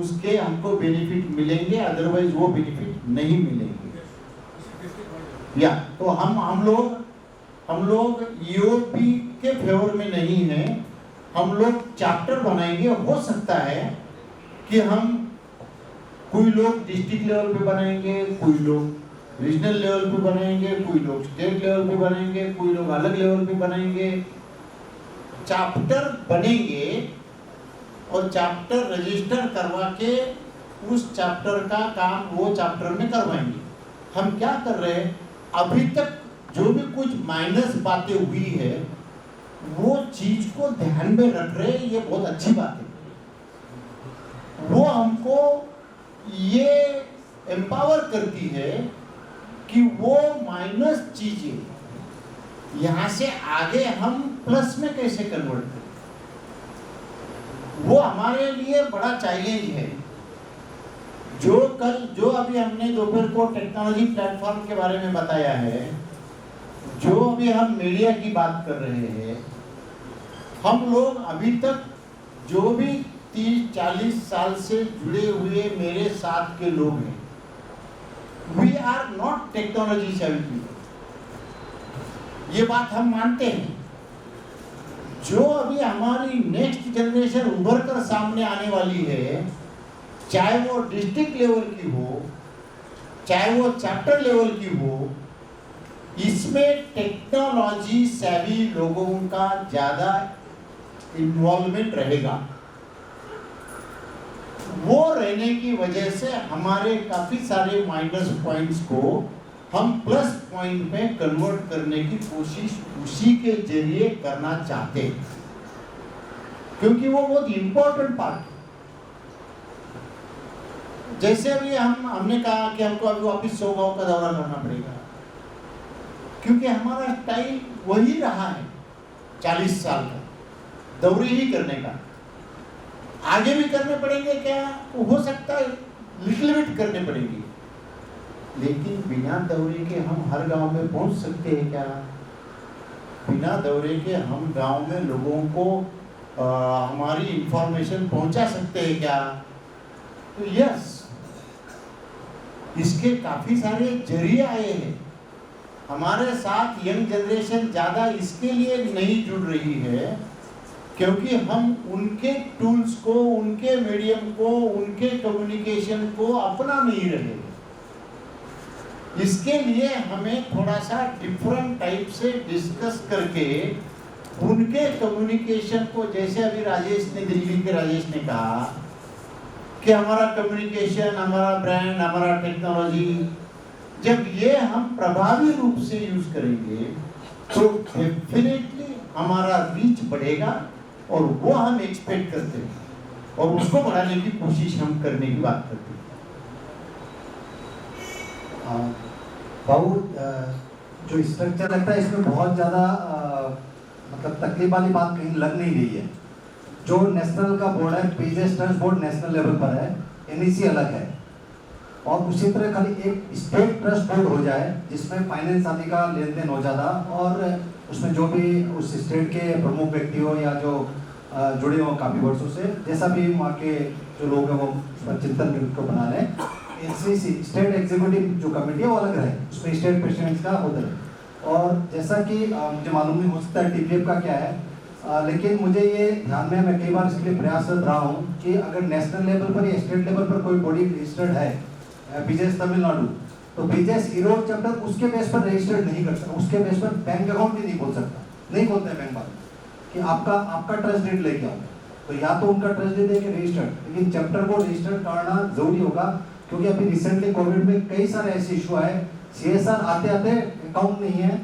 उसके हमको बेनिफिट मिलेंगे, अदरवाइज वो बेनिफिट नहीं मिलेंगे। या तो हम लोग यूपी के फेवर में नहीं हैं, हम लोग चैप्टर बनाएंगे। हो सकता है कि हम कोई लोग डिस्ट्रिक्ट लेवल पे बनाएंगे, कोई लोग रीजनल लेवल पे बनाएंगे, कोई लोग स्टेट लेवल पे बनाएंगे, कोई लोग अलग लेवल पे बनाएंगे। चैप्टर बनेंगे और चैप्टर रजिस्टर करवा के उस चैप्टर का काम वो चैप्टर में करवाएंगे। हम क्या कर रहे हैं, अभी तक जो भी कुछ माइनस बातें हुई है वो चीज को ध्यान में रख रहे हैं, ये बहुत अच्छी बात है। वो हमको ये एम्पावर करती है कि वो माइनस चीजें यहां से आगे हम प्लस में कैसे कन्वर्ट करें, वो हमारे लिए बड़ा चैलेंज है। जो अभी हमने दोपहर को टेक्नोलॉजी प्लेटफॉर्म के बारे में बताया है, जो अभी हम मीडिया की बात कर रहे हैं, हम लोग अभी तक जो भी 30-40 साल से जुड़े हुए मेरे साथ के लोग हैं, वी आर नॉट टेक्नोलॉजी सेवी, ये बात हम मानते हैं। जो अभी हमारी नेक्स्ट जनरेशन उभर कर सामने आने वाली है, चाहे वो डिस्ट्रिक्ट लेवल की हो, चाहे वो चैप्टर लेवल की हो, इसमें टेक्नोलॉजी सेवी लोगों का ज्यादा इन्वॉल्वमेंट रहेगा। वो रहने की वजह से हमारे काफी सारे माइनस पॉइंट्स को हम प्लस पॉइंट में कन्वर्ट करने की कोशिश उसी के जरिए करना चाहते हैं, क्योंकि वो बहुत इंपॉर्टेंट पार्ट है। जैसे अभी हमने कहा कि हमको अभी वापिस 100 गांव का दौरा करना पड़ेगा, क्योंकि हमारा स्टाइल वही रहा है 40 साल का, दौरे ही करने का। आगे भी करने पड़ेंगे क्या, हो सकता है लिटिल बिट करने पड़ेंगे, लेकिन बिना दौरे के हम हर गांव में पहुंच सकते हैं क्या? बिना दौरे के हम गांव में लोगों को हमारी इंफॉर्मेशन पहुंचा सकते हैं क्या? तो यस, इसके काफी सारे जरिए आए हैं। हमारे साथ यंग जनरेशन ज्यादा इसके लिए नहीं जुड़ रही है क्योंकि हम उनके टूल्स को, उनके मीडियम को, उनके कम्युनिकेशन को अपना नहीं रहे। इसके लिए हमें थोड़ा सा डिफरेंट टाइप से डिस्कस करके उनके कम्युनिकेशन को, जैसे अभी राजेश ने, दिल्ली के राजेश ने कहा कि हमारा कम्युनिकेशन, हमारा ब्रांड, हमारा टेक्नोलॉजी, जब ये हम प्रभावी रूप से यूज करेंगे तो डेफिनेटली हमारा रीच बढ़ेगा, और वो हम एक्सपेक्ट करते हैं और उसको बढ़ाने की कोशिश हम करने की बात करते हैं। बाबू, जो स्ट्रक्चर लगता है इसमें बहुत ज़्यादा मतलब तकलीफ वाली बात कहीं लग नहीं रही है। जो नेशनल का बोर्ड है, PGS trust board national level पर है, एनईसी अलग है, और उसी तरह खाली एक स्टेट ट्रस्ट बोर्ड हो जाए जिसमें फाइनेंस आदि का लेन देन हो जाता, और उसमें जो भी उस स्टेट के प्रमुख व्यक्ति हो या जो जुड़े हों काफ़ी वर्षों से, जैसा भी वहाँ के जो लोग हैं वो उस पर चिंतन को बना लें। एनसीसी स्टेट एग्जीक्यूटिव जो कमेटी है वो अलग है, उसमें स्टेट प्रेसिडेंट का होता है। और जैसा कि मुझे मालूम नहीं हो सकता है टीपीएफ का क्या है, लेकिन मुझे ये ध्यान में, मैं कई बार इसके लिए प्रयासरत रहा हूँ कि अगर नेशनल लेवल पर या स्टेट लेवल पर कोई बॉडी रजिस्टर्ड है, बीजेएस तमिलनाडु, तो बीजेएस ईरोड चैप्टर उसके बेस पर रजिस्टर्ड नहीं कर सकता, उसके बेस पर बैंक अकाउंट भी नहीं खोल सकता, नहीं खोलते हैं बैंक वाले कि आपका ट्रस्ट डीड लेके आओ, तो या तो उनका ट्रस्ट डीड देके रजिस्टर्ड, लेकिन चैप्टर को रजिस्टर्ड करना जरूरी होगा, क्योंकि अभी रिसेंटली कोविड में कई सारे ऐसे इशू आए, सीएसआर आते आते अकाउंट नहीं है,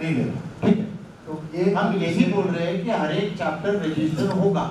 नहीं ले रहा। ठीक है, तो ये हम यही बोल रहे हैं कि हर एक चैप्टर रजिस्टर होगा,